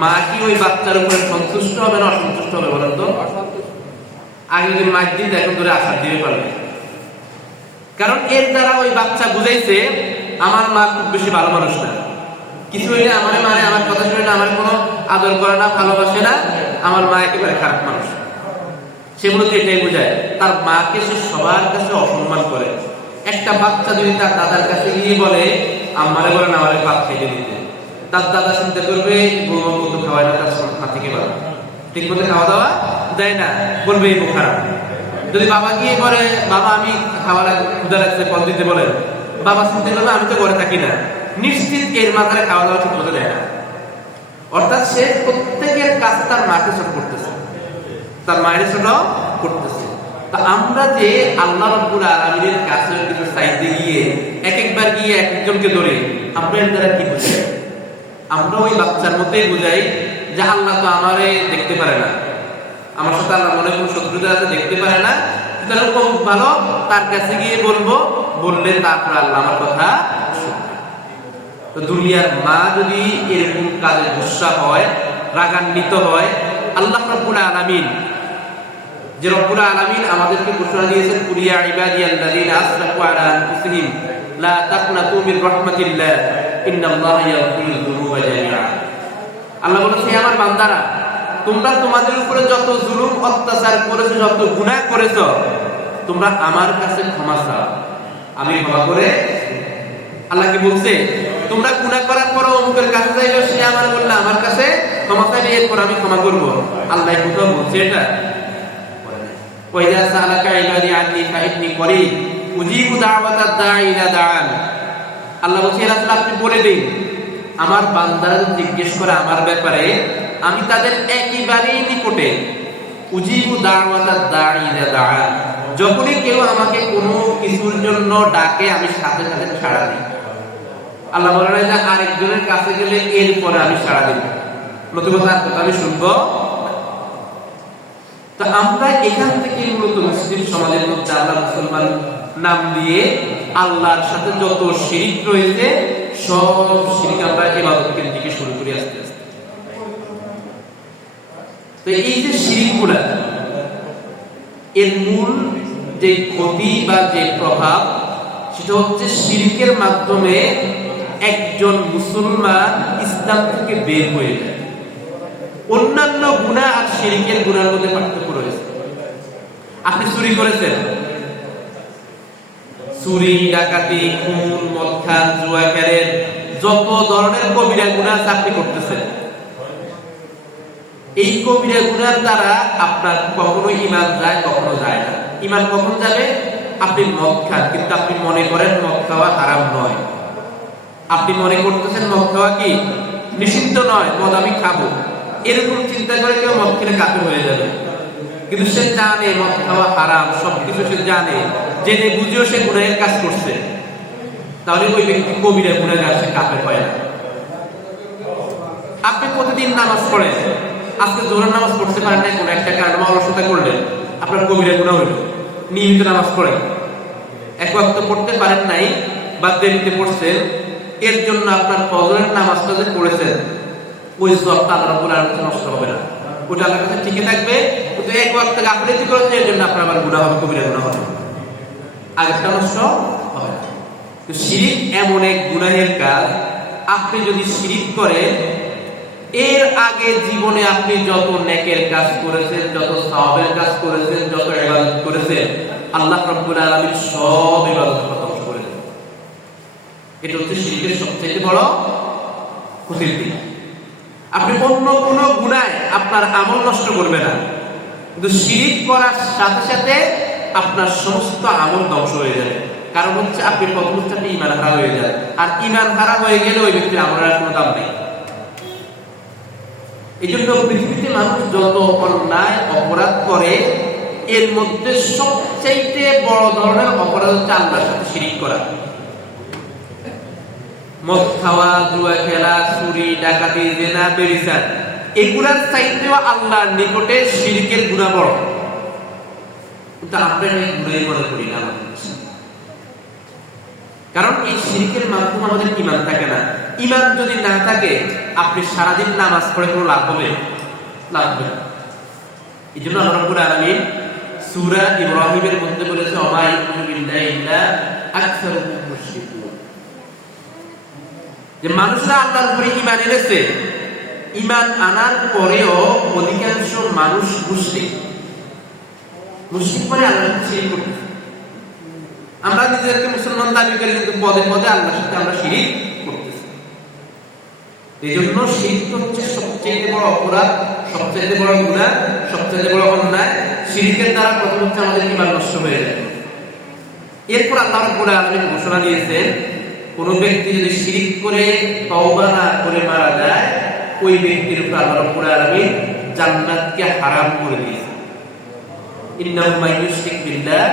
মা কি ওই বাচ্চার উপরে সন্তুষ্ট হবে না অসন্তুষ্ট হবে বলেন তো? আগে যদি মার দিন, এখন ধরে আশা দিতে পারবে, কারণ এর দ্বারা ওই বাচ্চা বুঝাইছে আমার মা খুব বেশি ভালো মানুষ না, কিছু হইলে আমার মানে আমার কথা শুনে না, আমার কোনো আদর করে না, ভালোবাসে না, আমার মা একেবারে খারাপ মানুষ। সে মূলত এটাই বোঝায়, তার মাকে সে সবার কাছে অসম্মান করে। একটা বাচ্চা যদি তার দাদার কাছে গিয়ে বলে আমারে বলে না আমারে ভাত খেতে দিতে, তার দাদা চিন্তা করবে বৌমা কত খাওয়ায় না, তার হাতিকে ভালো ঠিক মতো খাওয়া দাওয়া দেয় না, বলবে এই খারাপ। যদি বাবা গিয়ে বলে বাবা আমি খাওয়া ক্ষুধা লাগছে ফল দিতে বলেন, বাবা চিন্তা করবে আমি তো ঘরে থাকি না, নিশ্চিত এর মাথায় খাওয়া দাওয়া ঠিক মতো দেয় না। অর্থাৎ সে প্রত্যেকের কাছে তার মাকে ছোট করতেছে, তার মায়ের ছোট করতেছে। তা আমরা যে আল্লাহ রাব্বুল আলামিনের কাছে কিছু চাইতে গিয়ে একবার গিয়ে একজনকে ধরে, আমরা এর দ্বারা কি বুঝাই? আমরা ওই বাচ্চার মতোই বুঝাই যে আল্লাহ তো আমারে দেখতে পারে না, আমার সাথে আল্লাহ মনে কোনো শত্রুতা আছে দেখতে পারে না, তাহলে খুব ভালো, তার কাছে গিয়ে বলবো, বললে তারপর আল্লাহ আমার কথা শুনবে। তো দুনিয়ার মা যদি এরকম কাজে গুসা হয়, রাগান্বিত হয়, আল্লাহ রাব্বুল আলামিন, যে রব্বুল আলামিন আমাদেরকে ঘোষণা দিয়েছেন, কুলিয়া ইবাদিয়াল্লাযিনা আসরাফু আলা আনফুসিহিম লা তাকনাতু মির রাহমাতিল্লাহ ইন্নাল্লাহা ইয়াগফিরুয যুনুবা জামিআ। আল্লাহ বলেছে, হে আমার বান্দারা, তোমরা তোমাদের উপরে যত জুলুম অত্যাচার করেছো, যত গুনাহ করেছো, তোমরা আমার কাছে ক্ষমা চাও, আমি ক্ষমা করে। আল্লাহ কি বলছে? তোমরা গুনাহ করার পর অমুকের কাছে যাইবে, সে আমার বললে আমার কাছে ক্ষমা চাইবে, এরপর আমি ক্ষমা করব। আল্লাহ কোথাও বলছে এটা? ওয়াইদা সালাকা ইবাদি আন্নী ফাইন্নী করিব উজিবু দাওয়াতাদ দাঈ ইযা দাআন। আল্লাহ বলছে, রাসূল আপনি বলে দিন, আমার বান্দারা জিজ্ঞেস করে আমার ব্যাপারে, আমি তাদের একেবারেই নিকটে। উজিবু দাওয়াতাদ দাঈ ইযা দাআন, যখনই কেউ আমাকে কোনো কিছুর জন্য ডাকে আমি সাথে সাথে সাড়া দিই। আল্লাহ বলেন যে আরেকজনের কাছে গেলে এরপরে আমি সাড়া দিব, নতুবা তার কথা আমি শুনবো। তো আমরা এখান থেকে মূলত মুসলিম সমাজের মধ্যে আমরা মুসলমান নাম দিয়ে আল্লাহর সাথে যত শিরিক রয়েছে সব শিরিক আমরা ইবাদতের দিকে শুরু করি আস্তে আস্তে। তো এই যে শিরিকগুলা, এর মূল যে ক্ষতি বা যে প্রভাব, সেটা হচ্ছে শিরিকের মাধ্যমে একজন মুসলমান ইসলাম থেকে বের হয়ে যায়। অন্যান্য গুনাহ আর শিরকের গুনাহের মধ্যে পার্থক্য রয়েছে। আপনি চুরি করেছেন, চুরি, ডাকাতি, খুন, মদ খান, জুয়া খেলেন, যত ধরনের কবিরা গুনাহ আপনি করতেছেন, এই কবিরা গুনাহের দ্বারা আপনার কখনো ঈমান যায়, কখনো যায় না। ঈমান কখন যাবে? আপনি মদ খান, কিন্তু আপনি মনে করেন মদ খাওয়া হারাম নয়। আপনি মনে করতেছেন মদ খাওয়া কি নিষিদ্ধ নয়, মদ আমি খাবো, এরকম চিন্তা করে কেউ মদ খেলে কাফের হয়ে যাবে। কিন্তু সে জানে মদ খাওয়া হারাম, সবকিছু সে জানে, জেনে বুঝেও সে গুনাহের কাজ করছে, তাহলে ওই ব্যক্তি কবিরা গুনাহগার, সে কাফের হয় না। আপনি প্রতিদিন নামাজ পড়েন, আজকে জোহরের নামাজ পড়তে পারেন না, কোনো একটা কারণে অলসতা করলেন, আপনার কবিরা গুনাহ হইল। নিয়মিত নামাজ পড়েন, এক ওয়াক্ত পড়তে পারেন নাই বা দেরিতে পড়ছেন, এর জন্য আপনার ফজরের নামাজটা যে পড়েছেন, ওই সওয়াবটা আল্লাহ রাব্বুল আলামিন নষ্ট হবে না, ওটা আল্লাহর কাছে টিকে থাকবে। কিন্তু এক ওয়াক্ত গাফিলতি করেছেন, এর জন্য আপনার আবার গুনাহ হবে, কবিরা গুনাহ হবে, আগেরটা নষ্ট হবে না। তো শিরক এমন এক গুনাহের কাজ, আপনি যদি শিরক করেন, এর আগে জীবনে আপনি যত নেকের কাজ করেছেন, যত সওয়াবের কাজ করেছেন, যত ইবাদত করেছেন, আল্লাহ রাব্বুল আলামিন সব ইবাদত ধ্বংস করে দেন। এটা হচ্ছে শিরকের সবচেয়ে বড় ক্ষতির দিক। আপনি অন্য কোন গুনাহ আপনার আমল নষ্ট করবে না, কিন্তু শিরক করার সাথে সাথে আপনার সমস্ত আমল ধ্বংস হয়ে যাবে। কারণ হচ্ছে আপনি প্রথম হচ্ছে ঈমান হারা হয়ে যান, আর ঈমান হারা হয়ে গেলে ওই ব্যক্তির আমলের কোনো দাম নেই। এই জন্য পৃথিবীতে মানুষ যত অন্যায় অপরাধ করে, এর মধ্যে সবচাইতে বড় ধরনের অপরাধ হচ্ছে আল্লাহর সাথে শিরক করা। মদ খাওয়া, জুয়া খেলা, চুরি, ডাকাতি, জেনা, বেবিচার, এগুলার চাইতেও আল্লাহর নিকটে শিরকের গুনাহ বড়। কিন্তু আমরা এই গুনাহ মনে করি না, কারণ এই শিরকের মাধ্যমে আমাদের ঈমান থাকে না। ঈমান যদি না থাকে, আপনি সারাদিন নামাজ পড়ে কোনো লাভ হবে? লাভ হবে না। এই জন্য আল্লাহ রাব্বুল আলামিন সূরা ইব্রাহিমের মধ্যে বলেছে, ওয়া মা ইউমিনু বিল্লাহি ইল্লা আকসারুহুম মুশরিকুন, যে মানুষরা আল্লাহর উপরে ঈমান এনেছে, ঈমান আনার পরেও অধিকাংশ মানুষ মুশরিক। মুশরিক মানে আল্লাহর সাথে শিরক করতেছে। আমরা নিজেদেরকে মুসলমান দাবি করি, কিন্তু পদে পদে আল্লাহর সাথে আমরা শিরক করতেছি। এই জন্য শিরক হচ্ছে সবচেয়ে বড় অপরাধ, সবচেয়ে বড় গুনাহ, সবচেয়ে বড় অন্যায়। শিরকের দ্বারা প্রথম হচ্ছে আমাদের ঈমান নষ্ট হয়ে যায়। এরপর আল্লাহ রাব্বুল আলামিন ঘোষণা দিয়েছেন, কোন ব্যক্তি যদি শিরক করে তওবা না করে মারা যায়, ওই ব্যক্তির উপর আল্লাহ রাব্বুল আলামিন জান্নাতকে হারাম করে দিয়েছেন। ইন্নাহু মান ইউশরিক বিল্লাহ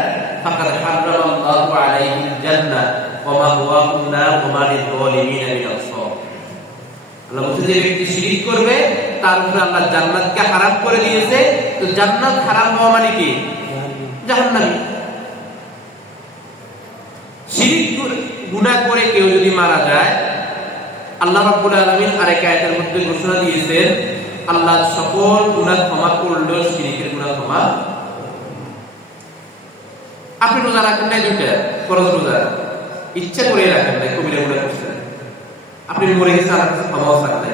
ফাকাদ হারামাল্লাহু আলাইহিল জান্নাহ ওয়া মাওয়াহুন নার ওয়া মা লিয-যালিমিনা মিন আনসার। আল্লাহ বলেন, যে ব্যক্তি শিরক করবে তার উপর আল্লাহ জান্নাতকে হারাম করে দিয়েছে। তো জান্নাত হারাম হওয়া মানে কি? জাহান্নামী। শিরক গুনাহ করে কেউ যদি মারা যায়, আল্লাহ রাব্বুল আলামিন আরেক আয়াতের মধ্যে ঘোষণা দিয়েছেন আল্লাহ সকল গুনাহ ক্ষমা করলেও শিরকের গুনাহ ক্ষমা। আপনি রোজা রাখেন না, দুইটা ফরজ রোজা ইচ্ছা করে রাখেন না, কবিরা গুনাহ করছেন, আপনি মরে গেছেন, আর কিছু ক্ষমাও চান না,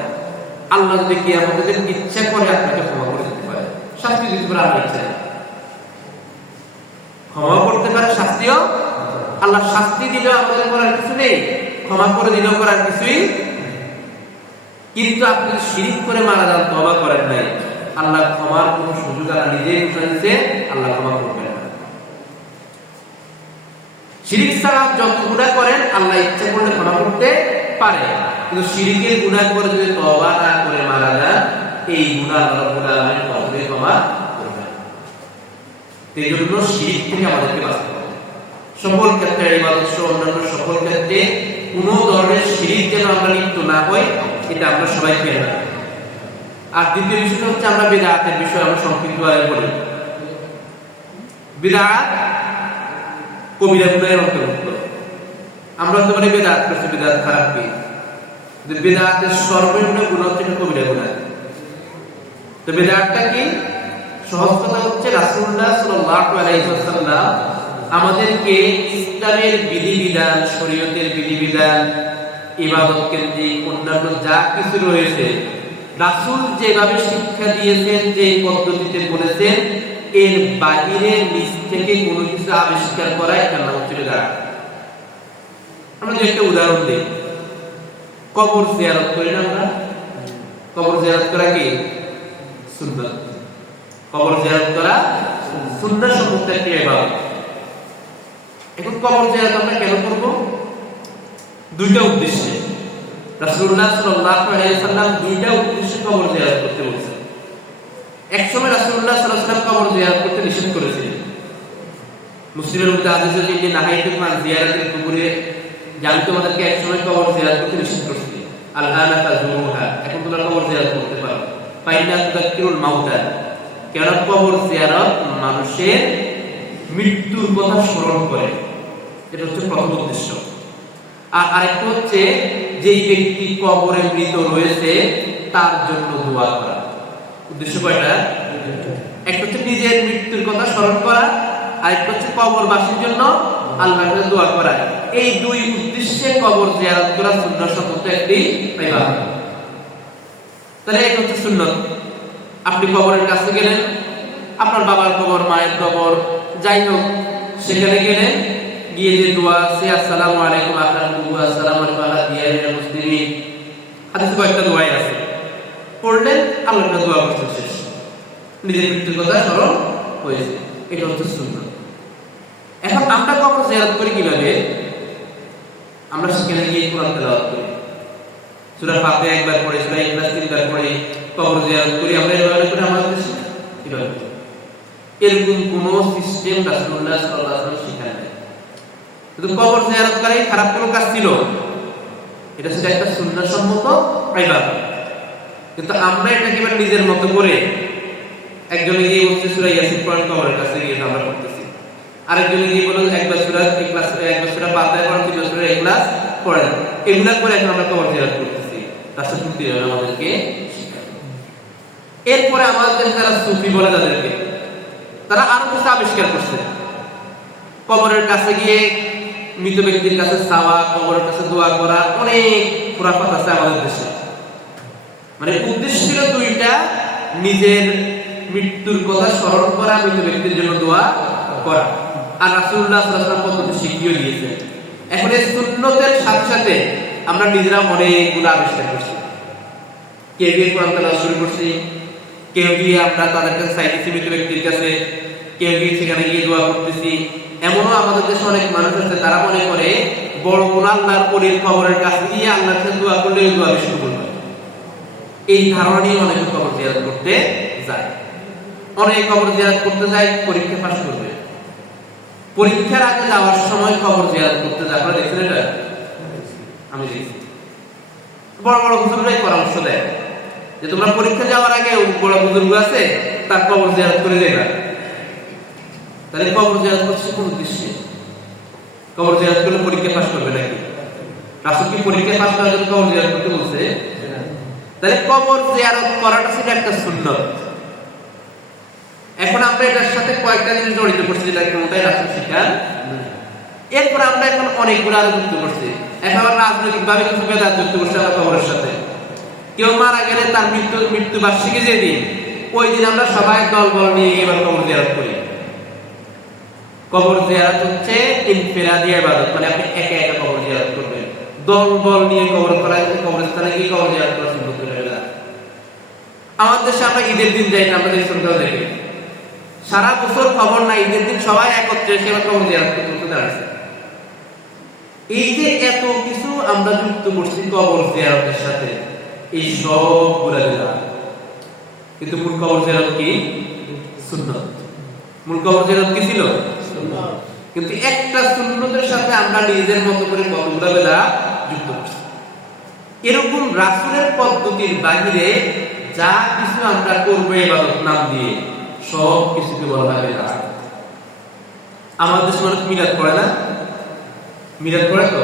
আল্লাহ যদি কিয়ামতের দিন ইচ্ছা করে আপনাকে ক্ষমা করে দিতে পারে, শাস্তি দিতে পারে, আল্লাহ ইচ্ছা ক্ষমা করতে পারে, শাস্তিও আল্লাহ শাস্তি দিলেও আমাদের করার কিছু নেই, ক্ষমা করে দিলেও করার কিছুই। কিন্তু আপনি শিরক করে মারা যান, তওবা করেন নাই, আল্লাহ ক্ষমার কোনো সুযোগ আল্লাহ নিজেই ঘোষণা দিয়েছে, আল্লাহ ক্ষমা করবেন না। শিরক ছাড়া যত গুনাহ করেন আল্লাহ ইচ্ছা করলে ক্ষমা করতে পারে, কিন্তু শিরকের গুনাহ করে যদি তওবা না করে মারা যান, এই গুনাহ আল্লাহ রাব্বুল আলামিন কখনোই ক্ষমা করবেন না। এই জন্য শিরক থেকে আমাদেরকে বাঁচতে হবে। সকল ক্ষেত্রে ইবাদত সহ অন্যান্য সকল ক্ষেত্রে কোনো ধরনের শিরক যেন আমরা লিপ্ত না হই, এটা আমরা সবাই খেয়াল রাখি। আর দ্বিতীয় বিষয়টা হচ্ছে আমরা বিদআতের বিষয় আমরা সংক্ষিপ্তভাবে বলি। বিদআত কবিরা গুনাহের অন্তর্ভুক্ত। আমরা তো বলি বিদআত করছি, বিদআত খারাপ কি? বিদআতের সর্বনিম্ন গুণ হচ্ছে কবিরা গুনাহ। তো বিদআতটা কি? সহজ কথা হচ্ছে রাসূলুল্লাহ সাল্লাল্লাহু আলাইহি ওয়াসাল্লাম আমাদেরকে ইসলামের বিধিবিধান, শরীয়তের বিধিবিধান, ইবাদত কেন্দ্রিক অন্যান্য যা কিছু রয়েছে রাসূল যেভাবে শিক্ষা দিয়েছেন, যে পদ্ধতিতে বলেছেন, এর বাইরে নিজ থেকে কোনো কিছু আবিষ্কার করা এটা নাম হচ্ছে বিদআত। আমরা যদি একটা উদাহরণ দিই, কবর জিয়ারত করি না আমরা? কবর জিয়ারত করা কি সুন্নাত? কবর জিয়ারত করা সুন্নাত সম্পর্কে একটা ইবাদত। এখন কবর জিয়ারত আমরা কেন করব? দুইটা উদ্দেশ্যে। রাসূলুল্লাহ সাল্লাল্লাহু আলাইহি ওয়াসাল্লাম দুইটা উদ্দেশ্যে কবর জিয়ারত করতে বলেছেন। একসময় রাসূলুল্লাহ সাল্লাল্লাহু আলাইহি ওয়াসাল্লাম কবর জিয়ারত করতে নিষেধ করেছিলেন। মুসলিমের মধ্যে হাদিস আছে যে নাহাইতুম আন জিয়ারাতিল কুবুরি, জানি তোমাদেরকে একসময় কবর জিয়ারত করতে নিষেধ করেছিলেন। আল-আনা তাজুরুহা, এখন তোমরা কবর জিয়ারত করতে পারো। ফাইন্না তুযাক্কিরুল মাউতা, কেন কবর জিয়ারত মানুষের মৃত্যুর কথা স্মরণ করে, এটা হচ্ছে প্রথম উদ্দেশ্য। আর আরেকটা হচ্ছে যেই ব্যক্তি কবরে মৃত রয়েছে তার জন্য দোয়া করা। উদ্দেশ্য কয়টা? একটা হচ্ছে নিজের মৃত্যুর কথা স্মরণ করা, আরেকটা হচ্ছে কবরবাসীর জন্য আল্লাহর কাছে দোয়া করা। এই দুই উদ্দেশ্যে কবর জিয়ারত করা সুন্নাত সম্পর্ক একটি ইবাদত। তাহলে এটা হচ্ছে সুন্নাত। আপনি কবরের কাছে গেলেন, আপনার বাবার কবর, মায়ের কবর, যাই হোক, সেখানে গেলেন, গিয়ে যে দোয়া আছে আসসালামু আলাইকুম আহলাল আসসালামু আলাইকুম আলা দিয়ারিল মুসলিমিন, হাদিসে কয়েকটা দোয়াই আছে, পড়লেন, আল্লাহর কাছে দোয়া করতে শেষ, নিজের মৃত্যুর কথা স্মরণ হয়েছে। এটা হচ্ছে সুন্নাত। এখন আমরা কবর জিয়ারত করি কিভাবে? আমরা সেখানে গিয়ে কোরআন তেলাওয়াত করি, সূরা ফাতিহা একবার পড়ি, সূরা ইখলাস তিনবার পড়ি, কবর জিয়ারত করি। আমরা এভাবে করে আমাদের দেশে কিভাবে? এরকম কোন সিস্টেম রাসূলুল্লাহ সাল্লাল্লাহু আলাইহি ওয়াসাল্লাম শিখায় নাই। কিন্তু কবর জিয়ারত করাই খারাপ কোনো কাজ ছিল? এটা ছিল একটা সুন্নাত সম্মত ইবাদত। কিন্তু আমরা এটা কিভাবে নিজের মতো করে, একজনে গিয়ে বলছে সূরা ইয়াসিন পড়েন, কবরের কাছে গিয়ে আমরা পড়তেছি, আরেকজনে গিয়ে বলল একবার সূরা ইখলাস, একবার সূরা ফাতিহা পড়েন, তিনবার সূরা ইখলাস পড়েন, এগুলা করে এখন আমরা কবর জিয়ারত করতেছি। রাসূল কিভাবে আমাদেরকে শিখায়। এরপরে আমাদের যারা সুফি বলে তাদেরকে, তারা আরো কিছু আবিষ্কার করছে। কবরের কাছে গিয়ে মৃত ব্যক্তির কাছে চাওয়া, কবরের কাছে দোয়া করা, অনেক খুরাফাত আছে আমাদের দেশে। মানে উদ্দেশ্য ছিল দুইটা, নিজের মৃত্যুর কথা স্মরণ করা, মৃত ব্যক্তির জন্য দোয়া করা। আর রাসূলুল্লাহ সাল্লাল্লাহু আলাইহি ওয়াসাল্লাম পদ্ধতি শিখিয়ে দিয়েছেন। এখন এই সুন্নতের সাথে সাথে আমরা নিজেরা অনেকগুলো আবিষ্কার করছি। কেউ গিয়ে কোরআন তেলাওয়াত শুরু করছি, কেউ গিয়ে আমরা তাদের কাছে চাইতেছি মৃত ব্যক্তির কাছে, কেউ গিয়ে সেখানে গিয়ে দোয়া করতেছি। এমনও আমাদের দেশে অনেক মানুষ আছে তারা মনে করে বড় কোন আল্লাহর ওলির কবরের কাছে গিয়ে আল্লাহর কাছে দোয়া করলে ওই দোয়া বেশি কবুল হয়। এই ধারণা নিয়ে অনেকে কবর জিয়ারত করতে যায়। অনেক কবর জিয়ারত করতে যায় পরীক্ষা পাস করবে, পরীক্ষার আগে যাওয়ার সময় কবর জিয়ারত করতে যায়। আপনারা দেখছেন এটা? আমি দেখছি। বড় বড় হুজুররাই পরামর্শ দেয় যে তোমরা পরীক্ষা যাওয়ার আগে বড় বুজুর্গ আছে তার কবর জিয়ারত করে যাবে। তাহলে কবর জিয়ারত করছে কোন উদ্দেশ্যে? কবর জিয়ারত করলে পরীক্ষা পাস করবে নাকি? রাসূল কি পরীক্ষা পাস করার জন্য কবর জিয়ারত করতে বলছে? তাহলে কবর জিয়ারত করাটা ছিল একটা সুন্নাত। এখন আমরা এটার সাথে কয়েকটা জিনিস জড়িত করছি, যেটা কোনটাই রাসূল শিখান। এরপর আমরা এখন অনেকগুলো আরো যুক্ত করছি। এখন আমরা রাজনৈতিক ভাবে কিছু বেদাত যুক্ত করছি আমরা কবরের সাথে। কেউ মারা গেলে তার মৃত্যু বার্ষিকী যেদিন, ওই দিন আমরা সবাই দলবল নিয়ে এবার কবর জিয়ারত করি। কবর জিয়ারত হচ্ছে ইনফিরাদি ইবাদত, মানে আপনি একা একা কবর জিয়ারত করবেন। দলবল নিয়ে কবর করা, কবরস্থানে গিয়ে কবর জিয়ারত করা সুন্নাত হলো না। আমাদের দেশে আমরা ঈদের দিন যাই না, আমরা দেখি দেখি সারা বছর খবর নাই, ঈদের দিন সবাই একত্রে এসে কবর জিয়ারত করতে দাঁড়াচ্ছে। এই যে এত কিছু আমরা যুক্ত করছি কবর জিয়ারতের সাথে, এই সব গুলা বিদআত। কিন্তু মূল কবর জিয়ারত কি? সুন্নাত। মূল কবর জিয়ারত কি ছিল? সুন্নাত। কিন্তু একটা সুন্নতের সাথে আমরা নিজেদের মতো করে কতগুলা বিদআত যুক্ত করছি। এরকম রাসূলের পদ্ধতির বাইরে যা কিছু আমরা করব ইবাদত নাম দিয়ে, সব কিছুকে বলা হয় বিদআত। আমাদের দেশে মানুষ মিলাদ পড়ে না? মিলাদ পড়ে তো?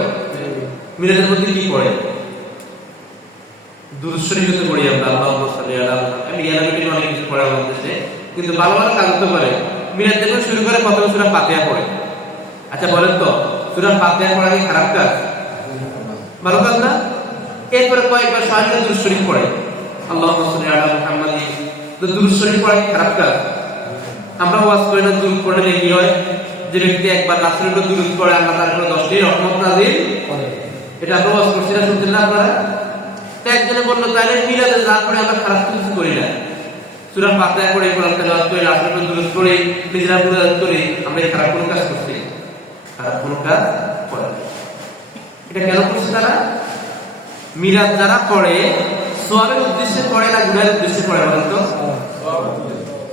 মিলাদের মধ্যে কি পড়ে? দুরূদ শরীফ তো পড়ি আমরা, আল্লাহুম্মা সাল্লি আলা মুহাম্মাদ। আমি ইয়ালাবিটি অনেক কিছু পড়া বলতেছে, কিন্তু ভালো ভালো কাজ তো করে। মিলাদ যখন শুরু করে প্রথমে সূরা ফাতিহা পড়ে। আচ্ছা বলেন তো, সূরা ফাতিহা পড়া কি খারাপ কাজ? ভালো কাজ না? এরপরে কয়েকবার সাহায্য দুরূদ শরীফ পড়ে, আল্লাহুম্মা সাল্লি আলা মুহাম্মাদ। তো দুরূদ শরীফ পড়া কি খারাপ কাজ? আমরা ওয়াজ করি না দুরূদ পড়লে কি হয়? যে ব্যক্তি একবার রাসূলের উপর দুরূদ পড়ে, আল্লাহ তার উপর 10টি রহমত নাযিল করে। এটা আমরা ওয়াজ করছি না, শুনছেন না আপনারা? তো একজনে বলল তাহলে মিলাদে যা করে আমরা খারাপ কিছু করি না, সূরা ফাতিহা পড়ে, কোরআন তেলাওয়াত করে, রাসূলের উপর দুরূদ পড়ে, নিজেরা মুরাদ করে, আমরা এই খারাপ কোনো কাজ করছি? খারাপ কোনো কাজ করে না। এটা কেন করছে তারা? মিলাদ যারা পড়ে সওয়াবের উদ্দেশ্যে পড়ে না গুনাহের উদ্দেশ্যে পড়ে? বলেন তো,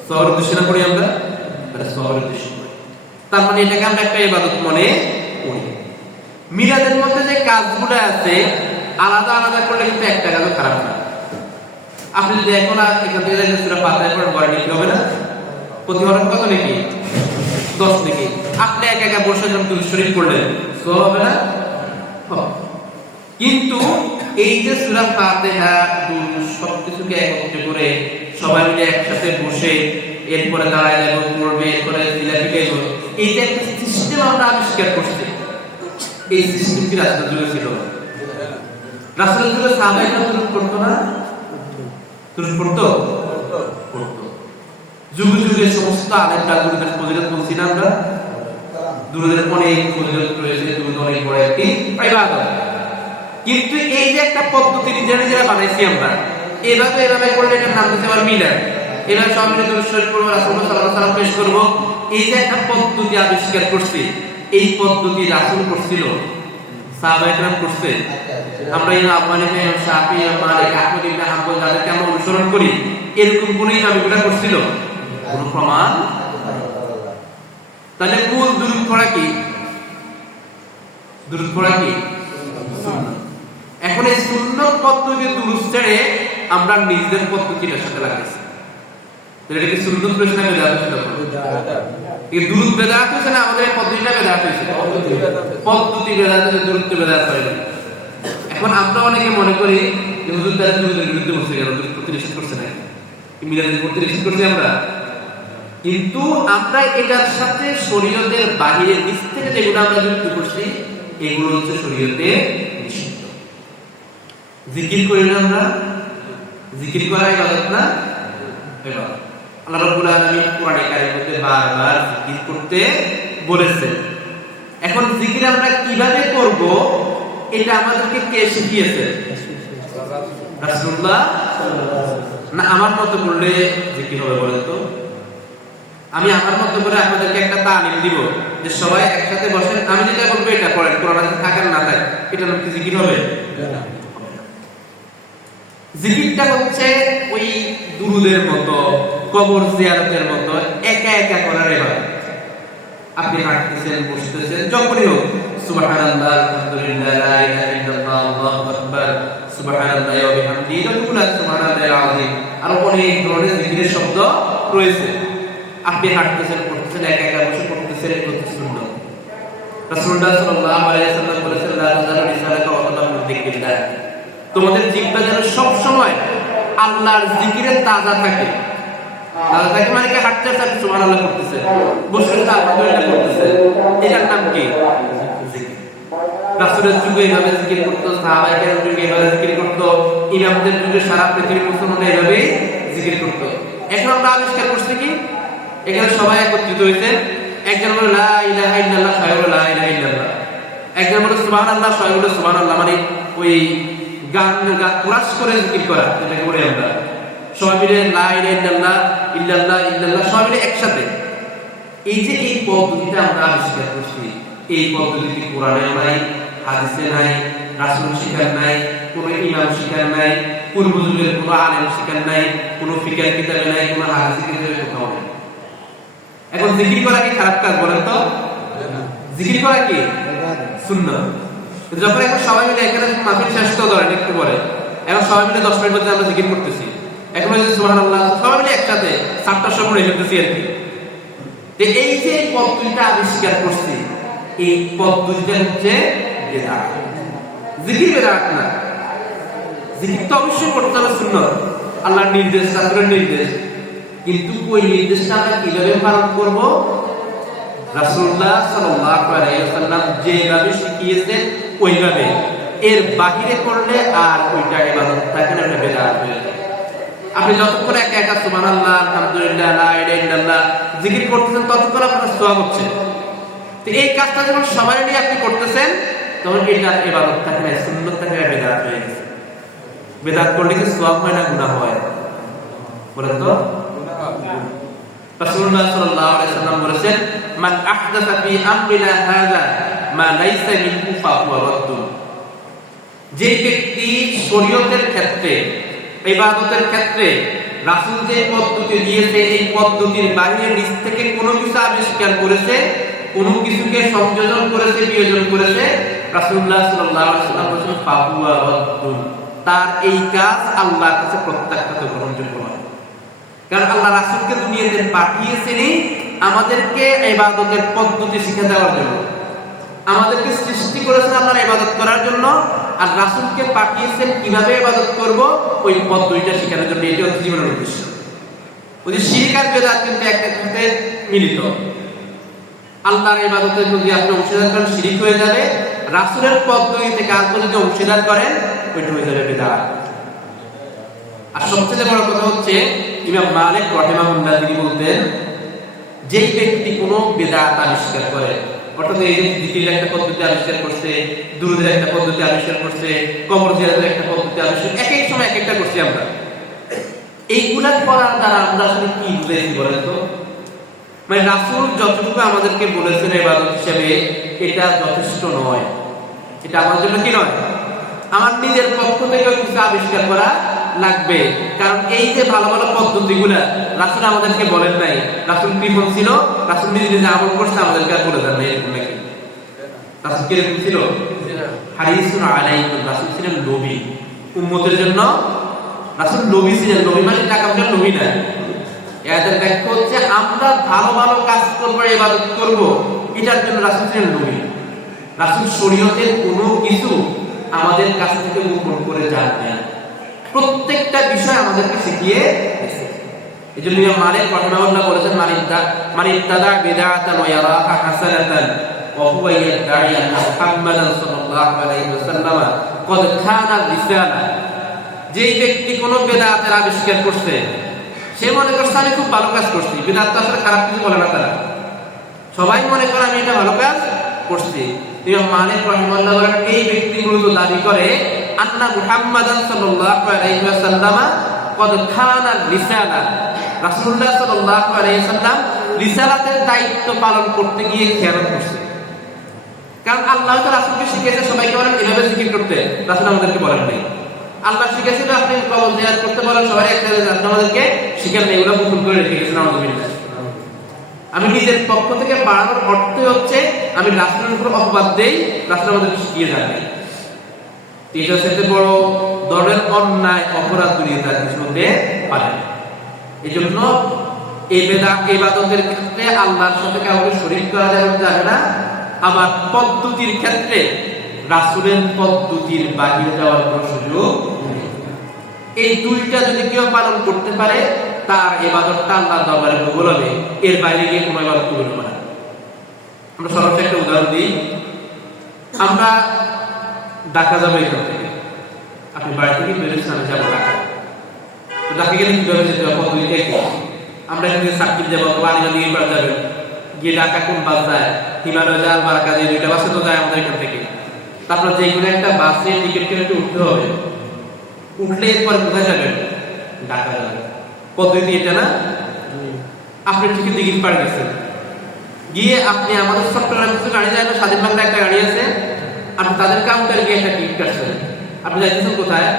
সওয়াবের উদ্দেশ্যে না পড়ি আমরা, মানে সওয়াবের উদ্দেশ্যে পড়ি। তার মানে এটাকে আমরা একটা ইবাদত মনে করি। মিলাদের মধ্যে যে কাজগুলো আছে আলাদা আলাদা করলে কিন্তু একটা কাজও খারাপ না। আপনি যদি এখন এখান থেকে সূরা ফাতিহা পড়েন, বড় নেকি হবে না? প্রতি হরফ কত নেকি? 10 নেকি। আপনি একা একা বসে যখন দুরূদ শরীফ পড়লেন, সওয়াব হবে না? কিন্তু এই যে সূরা ফাতিহা, দুরূদ সবকিছুকে একত্রে করে সবাই মিলে একসাথে বসে এরপরে দাঁড়ায় যাবো, পড়বে, এরপরে জিলাপি খাইবো, এইটা একটা সিস্টেম আমরা আবিষ্কার করছি। এই সিস্টেম কি রাসূলের যুগে ছিল? রাসূলের যুগে সাহাবায়ে কেরাম দুরূদ পড়তো না? দুরূদ পড়তো? পড়তো। যুগে যুগে সমস্ত আলেমরা দুরূদের ফজিলত বলছি না আমরা? দুরূদের অনেক ফজিলত রয়েছে, দুরূদ অনেক বড় একটি ইবাদত। কিন্তু এই যে একটা পদ্ধতি নিজেরা বানাইছি আমরা, এভাবে করলে এটার নাম দিতে পারবো মিলাদ। এভাবে সব মিলে দুরূদ শরীফ পড়বো, রাসূলুল্লাহ সাল্লাল্লাহু আলাইহি ওয়াসাল্লাম পেশ করবো, এই যে একটা পদ্ধতি আবিষ্কার করছি, এই পদ্ধতি রাসূল করছিল, সাহাবায়ে কেরাম করছে। আমরা ইমাম আবু হানিফা, ইমাম শাফিঈ, ইমাম মালিক, আহমদ ইবনে হাম্বল যাদেরকে আমরা অনুসরণ করি, এরকম কোন ইমাম এগুলা করছিল? কোনো প্রমাণ? তাহলে মূল দুরূদ পড়া কি? দুরূদ পড়া কি? সুন্নাত। এখন এই সুন্নাত পদ্ধতি দুরূদ ছেড়ে আমরা নিজেদের পদ্ধতির সাথে লাগাইছি। তাহলে এটা কি সুন্নাত প্রশ্ন না বেদাত? এই দুরূদ বেদাত হইছে না আমাদের পদ্ধতিটা বেদাত হইছে? পদ্ধতি বেদাত হইছে, দুরূদ বেদাত হয় না। এখন আমরা অনেকে মনে করি যে হুজুর তারা দুরূদের বিরুদ্ধে বলছে, কেন দুরূদ পড়তে নিষেধ করছে না, কি মিলাদের পড়তে নিষেধ করছি আমরা? কিন্তু আমরা এটার সাথে শরীয়তের বাহিরে নিচ থেকে যেগুলো আমরা যুক্ত করছি, এগুলো হচ্ছে শরীয়তে নিষিদ্ধ। জিকির করি না আমরা? জিকির করা ইবাদত না? ইবাদত। আল্লাহ রাব্বুল আলামিন কোরআনে কারীমের মধ্যে বারবার জিকির করতে বলেছেন। এখন জিকির আমরা কিভাবে করব, এটা আমাদেরকে কে শিখিয়েছে? রাসূলুল্লাহ সাল্লাল্লাহু আলাইহি ওয়াসাল্লাম। না আমার মত করলে জিকির হবে বলেন তো? আমি আমার মত করে আপনাদেরকে একটা তালিম দিব যে সবাই একসাথে বসেন, আমি যেটা বলবো এটা পড়েন, কোরআনে থাকেন না থাকে, এটা নাম কি জিকির হবে? না। জিকিরটা হচ্ছে ওই দুরুদের মতো, কবর জিয়ারতের মতো একা একা করার ইবাদত। আপনি হাঁটতেছেন, বসতেছেন, যখনই হোক সুবহানাল্লাহ, আলহামদুলিল্লাহ, লা ইলাহা ইল্লাল্লাহ, আল্লাহু আকবার, সুবহানাল্লাহি ওয়া বিহামদিহি, সুবহানাল্লাহিল আযীম, আর অনেক ধরনের জিকিরের শব্দ রয়েছে। আপনি হাঁটতেছেন, করতেছেন, একা একা বসে পড়তেছেন, এটা হচ্ছে সুন্নাত। রাসূলুল্লাহ সাল্লাল্লাহু আলাইহি ওয়াসাল্লাম বলেছেন, লা তাযালু লিসানাকা ওয়াতাদাম মিন যিকরিল্লাহ, তোমাদের জিহ্বা যেন সব সময় আল্লাহর জিকিরে তাজা থাকে। তাজা থাকে মানে কি? হাঁটতেছে সুবহানাল্লাহ করতেছে, বসে আলহামদুলিল্লাহ করতেছে, এটার নাম কি? জিকির। রাসূলের যুগে এইভাবে জিকির করতো, সাহাবায়ে কেরামের যুগে এইভাবে জিকির করতো, ইমামদের যুগে সারা পৃথিবীর মুসলমানরা এইভাবে জিকির করতো। এখন আমরা আবিষ্কার করছি কি, এখানে সবাই একত্রিত হয়েছে, একজন বলে লা ইলাহা ইল্লাল্লাহ, সবাই বলে লা ইলাহা ইল্লাল্লাহ, একজন বলে সুবহানাল্লাহ, সবাই বলে সুবহানাল্লাহ, মানে ওই গান ক্লাস করে জিকির করা, যেটাকে বলি আমরা সবাই মিলে লা ইলাহা ইল্লাল্লাহ ইল্লাল্লাহ ইল্লাল্লাহ সবাই মিলে একসাথে। এই যে এই পদ্ধতিটা আমরা আবিষ্কার করছি, এই পদ্ধতিটি কোরআনে নাই, হাদিসে নাই, রাসূল শিখান নাই, কোন ইমাম শিখান নাই, পূর্ব যুগের কোন আলেম শিখান নাই, কোন ফিকহ কিতাবে নাই, কোন হাদিস কিতাবে কোথাও নাই। এখন জিকির করা কি খারাপ কাজ বলেন তো? জিকির করা কি সুন্নাত। যখন এখন সবাই মিলে এখানে মাহফিল শেষ তো ধরেন একটু পরে, এখন সবাই মিলে 10 মিনিট মধ্যে আমরা জিকির করতেছি, এখন হচ্ছে সুবহানাল্লাহ সবাই মিলে একসাথে 7টার সময় পড়ে ফেলতেছি আর কি। এই যে পদ্ধতিটা আবিষ্কার করছি, এই পদ্ধতিটা হচ্ছে বিদআত। জিকির বিদআত না, জিকির তো অবশ্যই করতে হবে, সুন্নাত, আল্লাহর নির্দেশ, রাসূলের নির্দেশ, কিন্তু ওই নির্দেশটা আমরা কিভাবে পালন করব? রাসূলুল্লাহ সাল্লাল্লাহু আলাইহি ওয়াসাল্লাম যেভাবে শিখিয়েছেন ওইভাবে, এর বাহিরে করলে আর ওইটা ইবাদত থাকে না, এটা বিদআত হয়ে যায়। আপনি যতক্ষণ একা একা সুবহানাল্লাহ, আলহামদুলিল্লাহ, লা ইলাহা ইল্লাল্লাহ জিকির করতেছেন, ততক্ষণ আপনার সওয়াব হচ্ছে। তো এই কাজটা যখন সবাই নিয়ে আপনি করতেছেন, তখন এটা ইবাদত থাকে না, সুন্নাত থাকে না, বিদআত হয়ে গেছে। বিদআত করলে কি সওয়াব হয় না গুনাহ হয়? বলেন তো। রাসূলুল্লাহ সাল্লাল্লাহু আলাইহি ওয়াসাল্লাম বলেছেন, মান আহদাসা ফি আমরিনা হাযা মা লাইসা মিনহু ফাহুয়া রাদ্দুন, যে ব্যক্তি শরীয়তের ক্ষেত্রে, ইবাদতের ক্ষেত্রে রাসূল যে পদ্ধতি দিয়েছে, এই পদ্ধতির বাইরে নিজ থেকে কোনো কিছু আবিষ্কার করেছে, কোনো কিছুকে সংযোজন করেছে, বিয়োজন করেছে, রাসূলুল্লাহ সাল্লাল্লাহু আলাইহি ওয়াসাল্লাম বলেছেন ফাহুয়া রাদ্দুন, তার এই কাজ আল্লাহর কাছে প্রত্যাখ্যাত, গ্রহণযোগ্য নয়। কারণ আল্লাহ রাসূলকে দুনিয়াতে পাঠিয়েছেনই আমাদেরকে ইবাদতের পদ্ধতি শিখিয়ে দেওয়ার জন্য, আমাদেরকে সৃষ্টি করেছেন আল্লাহর ইবাদত করার জন্য, আর রাসূলকে পাঠিয়েছেন কিভাবে ইবাদত করব ওই পদ্ধতিটা শেখানোর জন্য। এটা হচ্ছে জীবনের উদ্দেশ্য। ওই যে শিরক আর বিদআত কিন্তু একসাথে মিলিত। আল্লাহর ইবাদতের যদি আপনি অংশীদার করেন, শিরক হয়ে যাবে। রাসূলের পদ্ধতিতে কাজ যদি অংশীদার করেন, ওইটা হয়ে যাবে বিদআত। আর সবচেয়ে বড় কথা হচ্ছে, ইমাম মালিক রাহিমাহুল্লাহ তিনি বলতেন, যেই ব্যক্তি কোনো বিদআত আবিষ্কার করে, অর্থাৎ এই যে জিকিরের একটা পদ্ধতি আবিষ্কার করছে, দুরূদের একটা পদ্ধতি আবিষ্কার করছে, কবর জিয়ারতের একটা পদ্ধতি আবিষ্কার, এক এক সময় এক একটা করছি আমরা। এইগুলা করার দ্বারা আমরা আসলে কি বুঝাইছি বলেন তো? মানে রাসূল যতটুকু আমাদেরকে বলেছেন ইবাদত হিসেবে, এটা যথেষ্ট নয়। এটা আমার জন্য কি নয়, আমার নিজের পক্ষ থেকে কিছু আবিষ্কার করা লাগবে। কারণ এই যে ভালো ভালো পদ্ধতিগুলা রাসূল আমাদেরকে বলেন নাই, রাসূল কৃপণ ছিল, রাসূল নিজে নিজে আমল করছে, আমাদেরকে আর বলে দেন না, এরকম নাকি? রাসূল কিরকম ছিল? হারিসুন আলাইকুম, রাসূল ছিলেন লোভী উম্মতের জন্য। রাসূল লোভী ছিলেন, লোভী মানে টাকা পয়সার লোভী না। এদের ব্যাখ্যা হচ্ছে আমরা ভালো ভালো কাজ করব, ইবাদত করব, এটার জন্য রাসূল ছিলেন লোভী। রাসূল শরীয়তের কোনো কিছু আমাদের কাছ থেকে গোপন করে যান না, প্রত্যেকটা বিষয় আমাদেরকে শিখিয়ে দিয়েছে। এজন্য ইমাম মালিক রাহিমাহুল্লাহ বলেছেন, মান ইত্তাদা বিদআতান ওয়া ইয়ারাহা হাসানাতান ওয়া হুয়া ইয়াদঈ আন্না মুহাম্মাদান সাল্লাল্লাহু আলাইহি ওয়াসাল্লাম ক্বাদ খানা রিসালা, যেই ব্যক্তি কোনো বিদআতের আবিষ্কার করছে, সে মনে করছে আমি খুব ভালো কাজ করছি। বিদআত তো আসলে খারাপ কিছু বলে না তারা, সবাই মনে করে আমি এটা ভালো কাজ করছি। ইমাম মালিক রাহিমাহুল্লাহ বলেন, এই ব্যক্তি মূলত দাবি করে আন্না মুহাম্মাদান সাল্লাল্লাহু আলাইহি ওয়াসাল্লাম ক্বাদ খানা রিসালা, রাসূলুল্লাহ সাল্লাল্লাহু আলাইহি ওয়াসাল্লাম রিসালাতের দায়িত্ব পালন করতে গিয়ে খেয়ানত করছে। কারণ আল্লাহ তো রাসূলকে শিখিয়েছে সবাইকে বলেন এভাবে জিকির করতে, রাসূল আমাদেরকে বলেন নাই। আল্লাহ শিখিয়েছিল আপনি কবর জিয়ারত করতে বলেন, সবাই একসাথে যান, আমাদেরকে শিখান নাই, ওরা গোপন করে রেখে গেছেন। আলহামদুলিল্লাহ, আমি নিজের পক্ষ থেকে বাড়ানোর অর্থ হচ্ছে আমি রাসূলের উপর অপবাদ দেই, রাসূল আমাদেরকে শিখিয়ে যান নাই। এটা হচ্ছে বড় ধরনের অন্যায় অপরাধ দুনিয়াতে কিছু হতে পারে। এই জন্য এই ইবাদতের ক্ষেত্রে আল্লাহর সাথে কাউকে শরীক করা যাবে না, আবার পদ্ধতির ক্ষেত্রে রাসূলের পদ্ধতির বাইরে যাওয়ার কোনো সুযোগ নেই। এই দুইটা যদি কেউ পালন করতে পারে তার ইবাদতটা আল্লাহর দরবারে কবুল হবে, এর বাইরে গিয়ে কোনো ইবাদত কবুল হবে না। আমরা সরাসরি একটা উদাহরণ দিই। আমরা ঢাকা যাবো এখান থেকে, আপনি বাড়ি থেকে বেরোচ্ছেন, আমি যাবো ঢাকা। তো ঢাকা গেলে কিভাবে যেতে হবে? পদ্ধতিটা কি? আমরা এখান থেকে সাকিব যাবো, বাড়িগান দিকে পাড়া যাবেন, গিয়ে ঢাকা কোন বাস যায়, হিমালয় যায়, বারাকা যায়, দুইটা বাসে তো যায় আমাদের এখান থেকে। তারপর যে কোনো একটা বাসে টিকিট কেটে উঠতে হবে, উঠলে এরপর কোথায় যাবেন? ঢাকা যাবেন। পদ্ধতি এটা না? আপনি ঠিকই টিকিট পাড়ে গেছেন, গিয়ে আপনি আমাদের চট্টগ্রাম কিছু গাড়ি যায় না, স্বাধীন বাংলা একটা গাড়ি আছে, আপনি তাদের কাউন্টারে গিয়ে একটা টিকিট কাটছেন। আপনি যাইতেছেন কোথায়?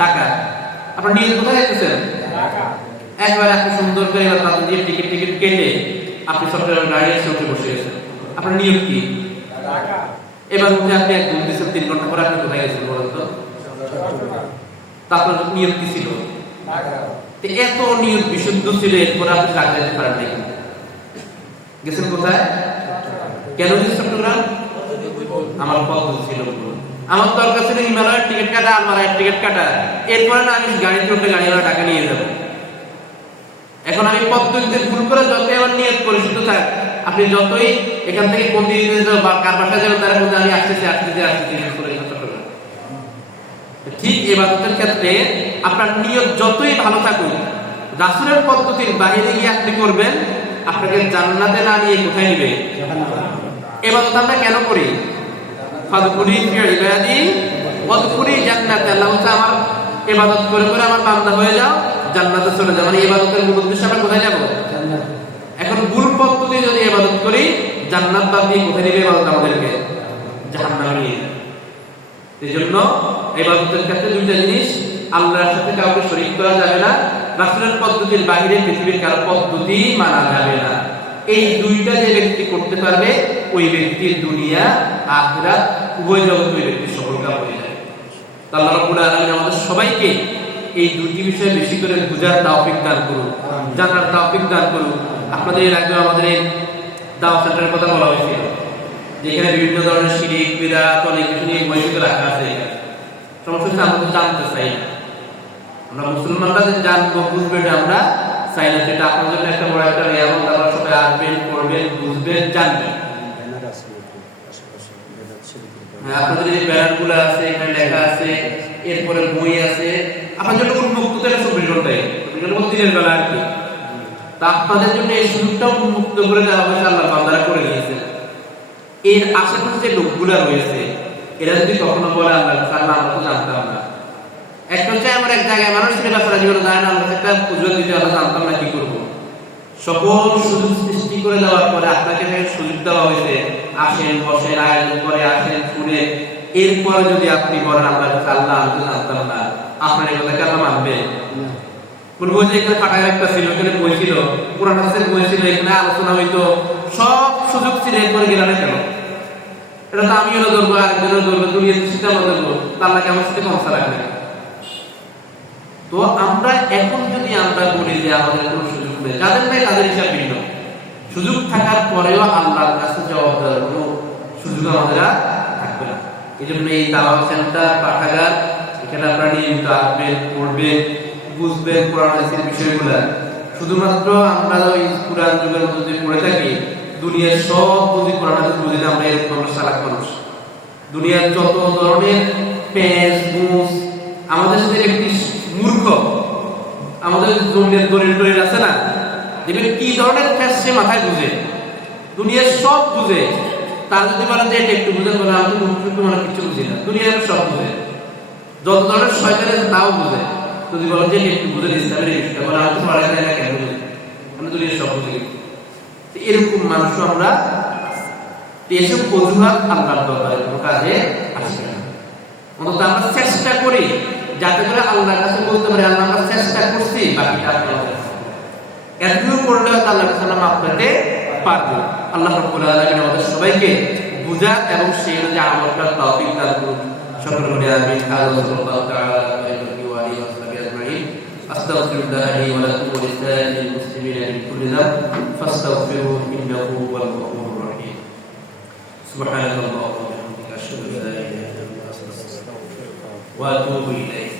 ঢাকা। আপনার নিয়ে কোথায় যাইতেছেন? একবার আপনি সুন্দর করে তাদের দিয়ে টিকিট কেটে আপনি চট্টগ্রাম গাড়ি এসে উঠে বসে গেছেন। আপনার নিয়ম কি? এবার উঠে আপনি এক ঘন্টা দিচ্ছেন, 3 ঘন্টা পরে আপনি কোথায় গেছেন বলেন তো? আপনার নিয়ম কি ছিল? এত নিয়ম বিশুদ্ধ ছিল, এরপরে আপনি ঢাকা যেতে পারেন না, গেছেন কোথায়? কেন গেছেন চট্টগ্রাম? আমার পদ্ধতি ছিল, আমার দরকার ছিল হিমালয়ের টিকিট কাটা, আলমারায়ের টিকিট কাটা, এরপরে না আমি গাড়িতে উঠে গাড়িওয়ালা টাকা নিয়ে যাবো। এখন আমি পদ্ধতিতে ভুল করে যতই আমার নিয়ত পরিশুদ্ধ থাক, আপনি যতই এখান থেকে কোন দিকে বা কার বাসায় যাবেন তার মধ্যে আমি আসতেছি ঠিক ইবাদতের ক্ষেত্রে আপনার নিয়ত যতই ভালো থাকুক, রাসূলের পদ্ধতির বাইরে গিয়ে আপনি করবেন, আপনাকে জান্নাতে না নিয়ে কোথায় নিবে? ইবাদত আমরা কেন করি? ফাদকুরি ফি ইবাদি ওয়াদকুরি জান্নাতে। আল্লাহ বলছে আমার ইবাদত করে করে আমার বান্দা হয়ে যাও, জান্নাতে চলে যাও। মানে ইবাদতের মূল উদ্দেশ্য আমরা কোথায় যাব? জান্নাতে। এখন ভুল পদ্ধতি যদি ইবাদত করি, জান্নাত বাদ দিয়ে কোথায় নিবে ইবাদত? আমাদেরকে জাহান্নামে নিয়ে যাবে। এজন্য ইবাদতের ক্ষেত্রে দুইটা জিনিস, আল্লাহর সাথে কাউকে শরীক করা যাবে না, রাসূলের পদ্ধতির বাইরে পৃথিবীর কারো পদ্ধতি মানা যাবে না। এই দুইটা যে ব্যক্তি করতে পারবে, ওই ব্যক্তির দুনিয়া আখিরাত উভয় জগতে ওই ব্যক্তি সফলকাম হয়ে যাবে। আল্লাহ রাব্বুল আলামিন আমাদের সবাইকে এই দুটি বিষয় বেশি করে বুঝার তৌফিক দান করুন, জানার তৌফিক দান করুন। আপনাদের এর আগে আমাদের এই দাওয়াত সেন্টারের কথা বলা হয়েছিল, যেখানে বিভিন্ন ধরনের শিরিক বিদআত অনেক কিছু নিয়ে বইতে রাখা আছে। সমস্যা আমরা জানতে চাই না, আমরা মুসলমানরা যে জানবো বুঝবে আমরা চাই না। সেটা আপনাদের জন্য একটা বড় একটা নিয়ামত। আপনারা সবাই আসবেন, পড়বেন, বুঝবেন, জানবেন। আপনাদের এই ব্যানারগুলো আছে, এখানে লেখা আছে, এরপরে বই আছে, আপনার জন্য উন্মুক্ত থেকে 24 ঘন্টায়, দিনের বেলা আর কি। তা আপনাদের জন্য এই সুযোগটাও উন্মুক্ত করে দেওয়া হয়েছে, আল্লাহ বান্দারা করে দিয়েছে। এর আশেপাশে যে লোকগুলা রয়েছে, এরা যদি কখনো বলে আল্লাহ আমরা তো জানতাম না। একটা হচ্ছে আমার এক জায়গায় মানুষ ছিল বাচ্চারা জীবনে যায় না, আমরা একটা পুজো দিতে আমরা জানতাম না কি করবো। সকল সুযোগ সৃষ্টি করে দেওয়ার পরে আপনাকে সুযোগ দেওয়া হয়েছে, আসেন, বসেন, আয়োজন করে আসেন, শুনে, এরপরে যদি আপনি বলেন আমরা আল্লাহ আমি তো জানতাম না, আপনার এই কথা কেন মানবে? বলবো যে এখানে ফাটায় একটা ছিল, এখানে বই ছিল, পুরান হাদিসের বই ছিল, এখানে আলোচনা হইতো, সব সুযোগ ছিল, এরপরে গেল না কেন? এটা তো আমিও ধরবো, আরেকজনও ধরবো, দুনিয়ার সিস্টেমও ধরবো, আল্লাহ আমার সাথে কমসা রাখবে। তো আমরা এখন যদি আমরা বলি যে আমাদের কোনো সুযোগ নেই, যাদের নেই তাদের হিসাব ভিন্ন, সুযোগ থাকার পরেও আল্লাহর কাছে জবাব দেওয়ার কোনো সুযোগ আমাদের থাকবে না। এই জন্য এই দাওয়াত সেন্টার, পাঠাগার, এখানে আপনারা নিয়মিত আসবেন, পড়বেন, বুঝবেন কোরআন হাদিসের বিষয়গুলো। শুধুমাত্র আমরা ওই কোরআন যুগের মধ্যে যদি পড়ে থাকি, দুনিয়ার সব বুঝি কোরআন হাদিস বুঝি না, আমরা এরকম চালাক মানুষ। দুনিয়ার যত ধরনের পেজ বুঝ, আমাদের সাথে একটি মূর্খ, আমাদের জমির দলিল আছে না, দেখবেন কি ধরনের ফ্যাস সে মাথায় বুঝে, দুনিয়ার সব বুঝে। তার যদি বলেন যে এটা একটু বুঝেন, বলে আমি তো মানে কিছু বুঝি না, দুনিয়ার সব বুঝে। যত ধরনের শয়তান আছে তাও বুঝে। যদি বলেন যে একটু বুঝে ইসলামের এই বিষয়টা, বলে আমি তো মারা যায় না, কেন বুঝি? আমি দুনিয়ার সব বুঝে। এরকম মানুষ আমরা, এসব অজুহাত আল্লাহর দরবারে কোনো কাজে আসবে না। অন্তত আমরা চেষ্টা করি যাতে করে আল্লাহর কাছে বলতে পারি আল্লাহ আমরা চেষ্টা করছি, বাকিটা আপনাদের এতটুকু করলে আল্লাহর কাছে আমরা মাফ পেতে পারবো। আল্লাহ রাব্বুল আলামিন আমাদের সবাইকে বুঝা এবং সেই অনুযায়ী আমল করার তৌফিক দান করুন। সকলে বলি আমিন। আল্লাহু তাআলা আস্তাগফিরুল্লাহ লি ওয়া লাকুম ওয়া লিসাইরিল মুসলিমিনা মিন কুল্লি যানব ফাস্তাগফিরুহু ইন্নাহু হুয়াল গফুরুর রহিম। সুবহানাল্লাহি ওয়া বিহামদিহি আশহাদু আল্লা ইলাহা ইল্লা আনতা আস্তাগফিরুকা ওয়া আতুবু ইলাইক।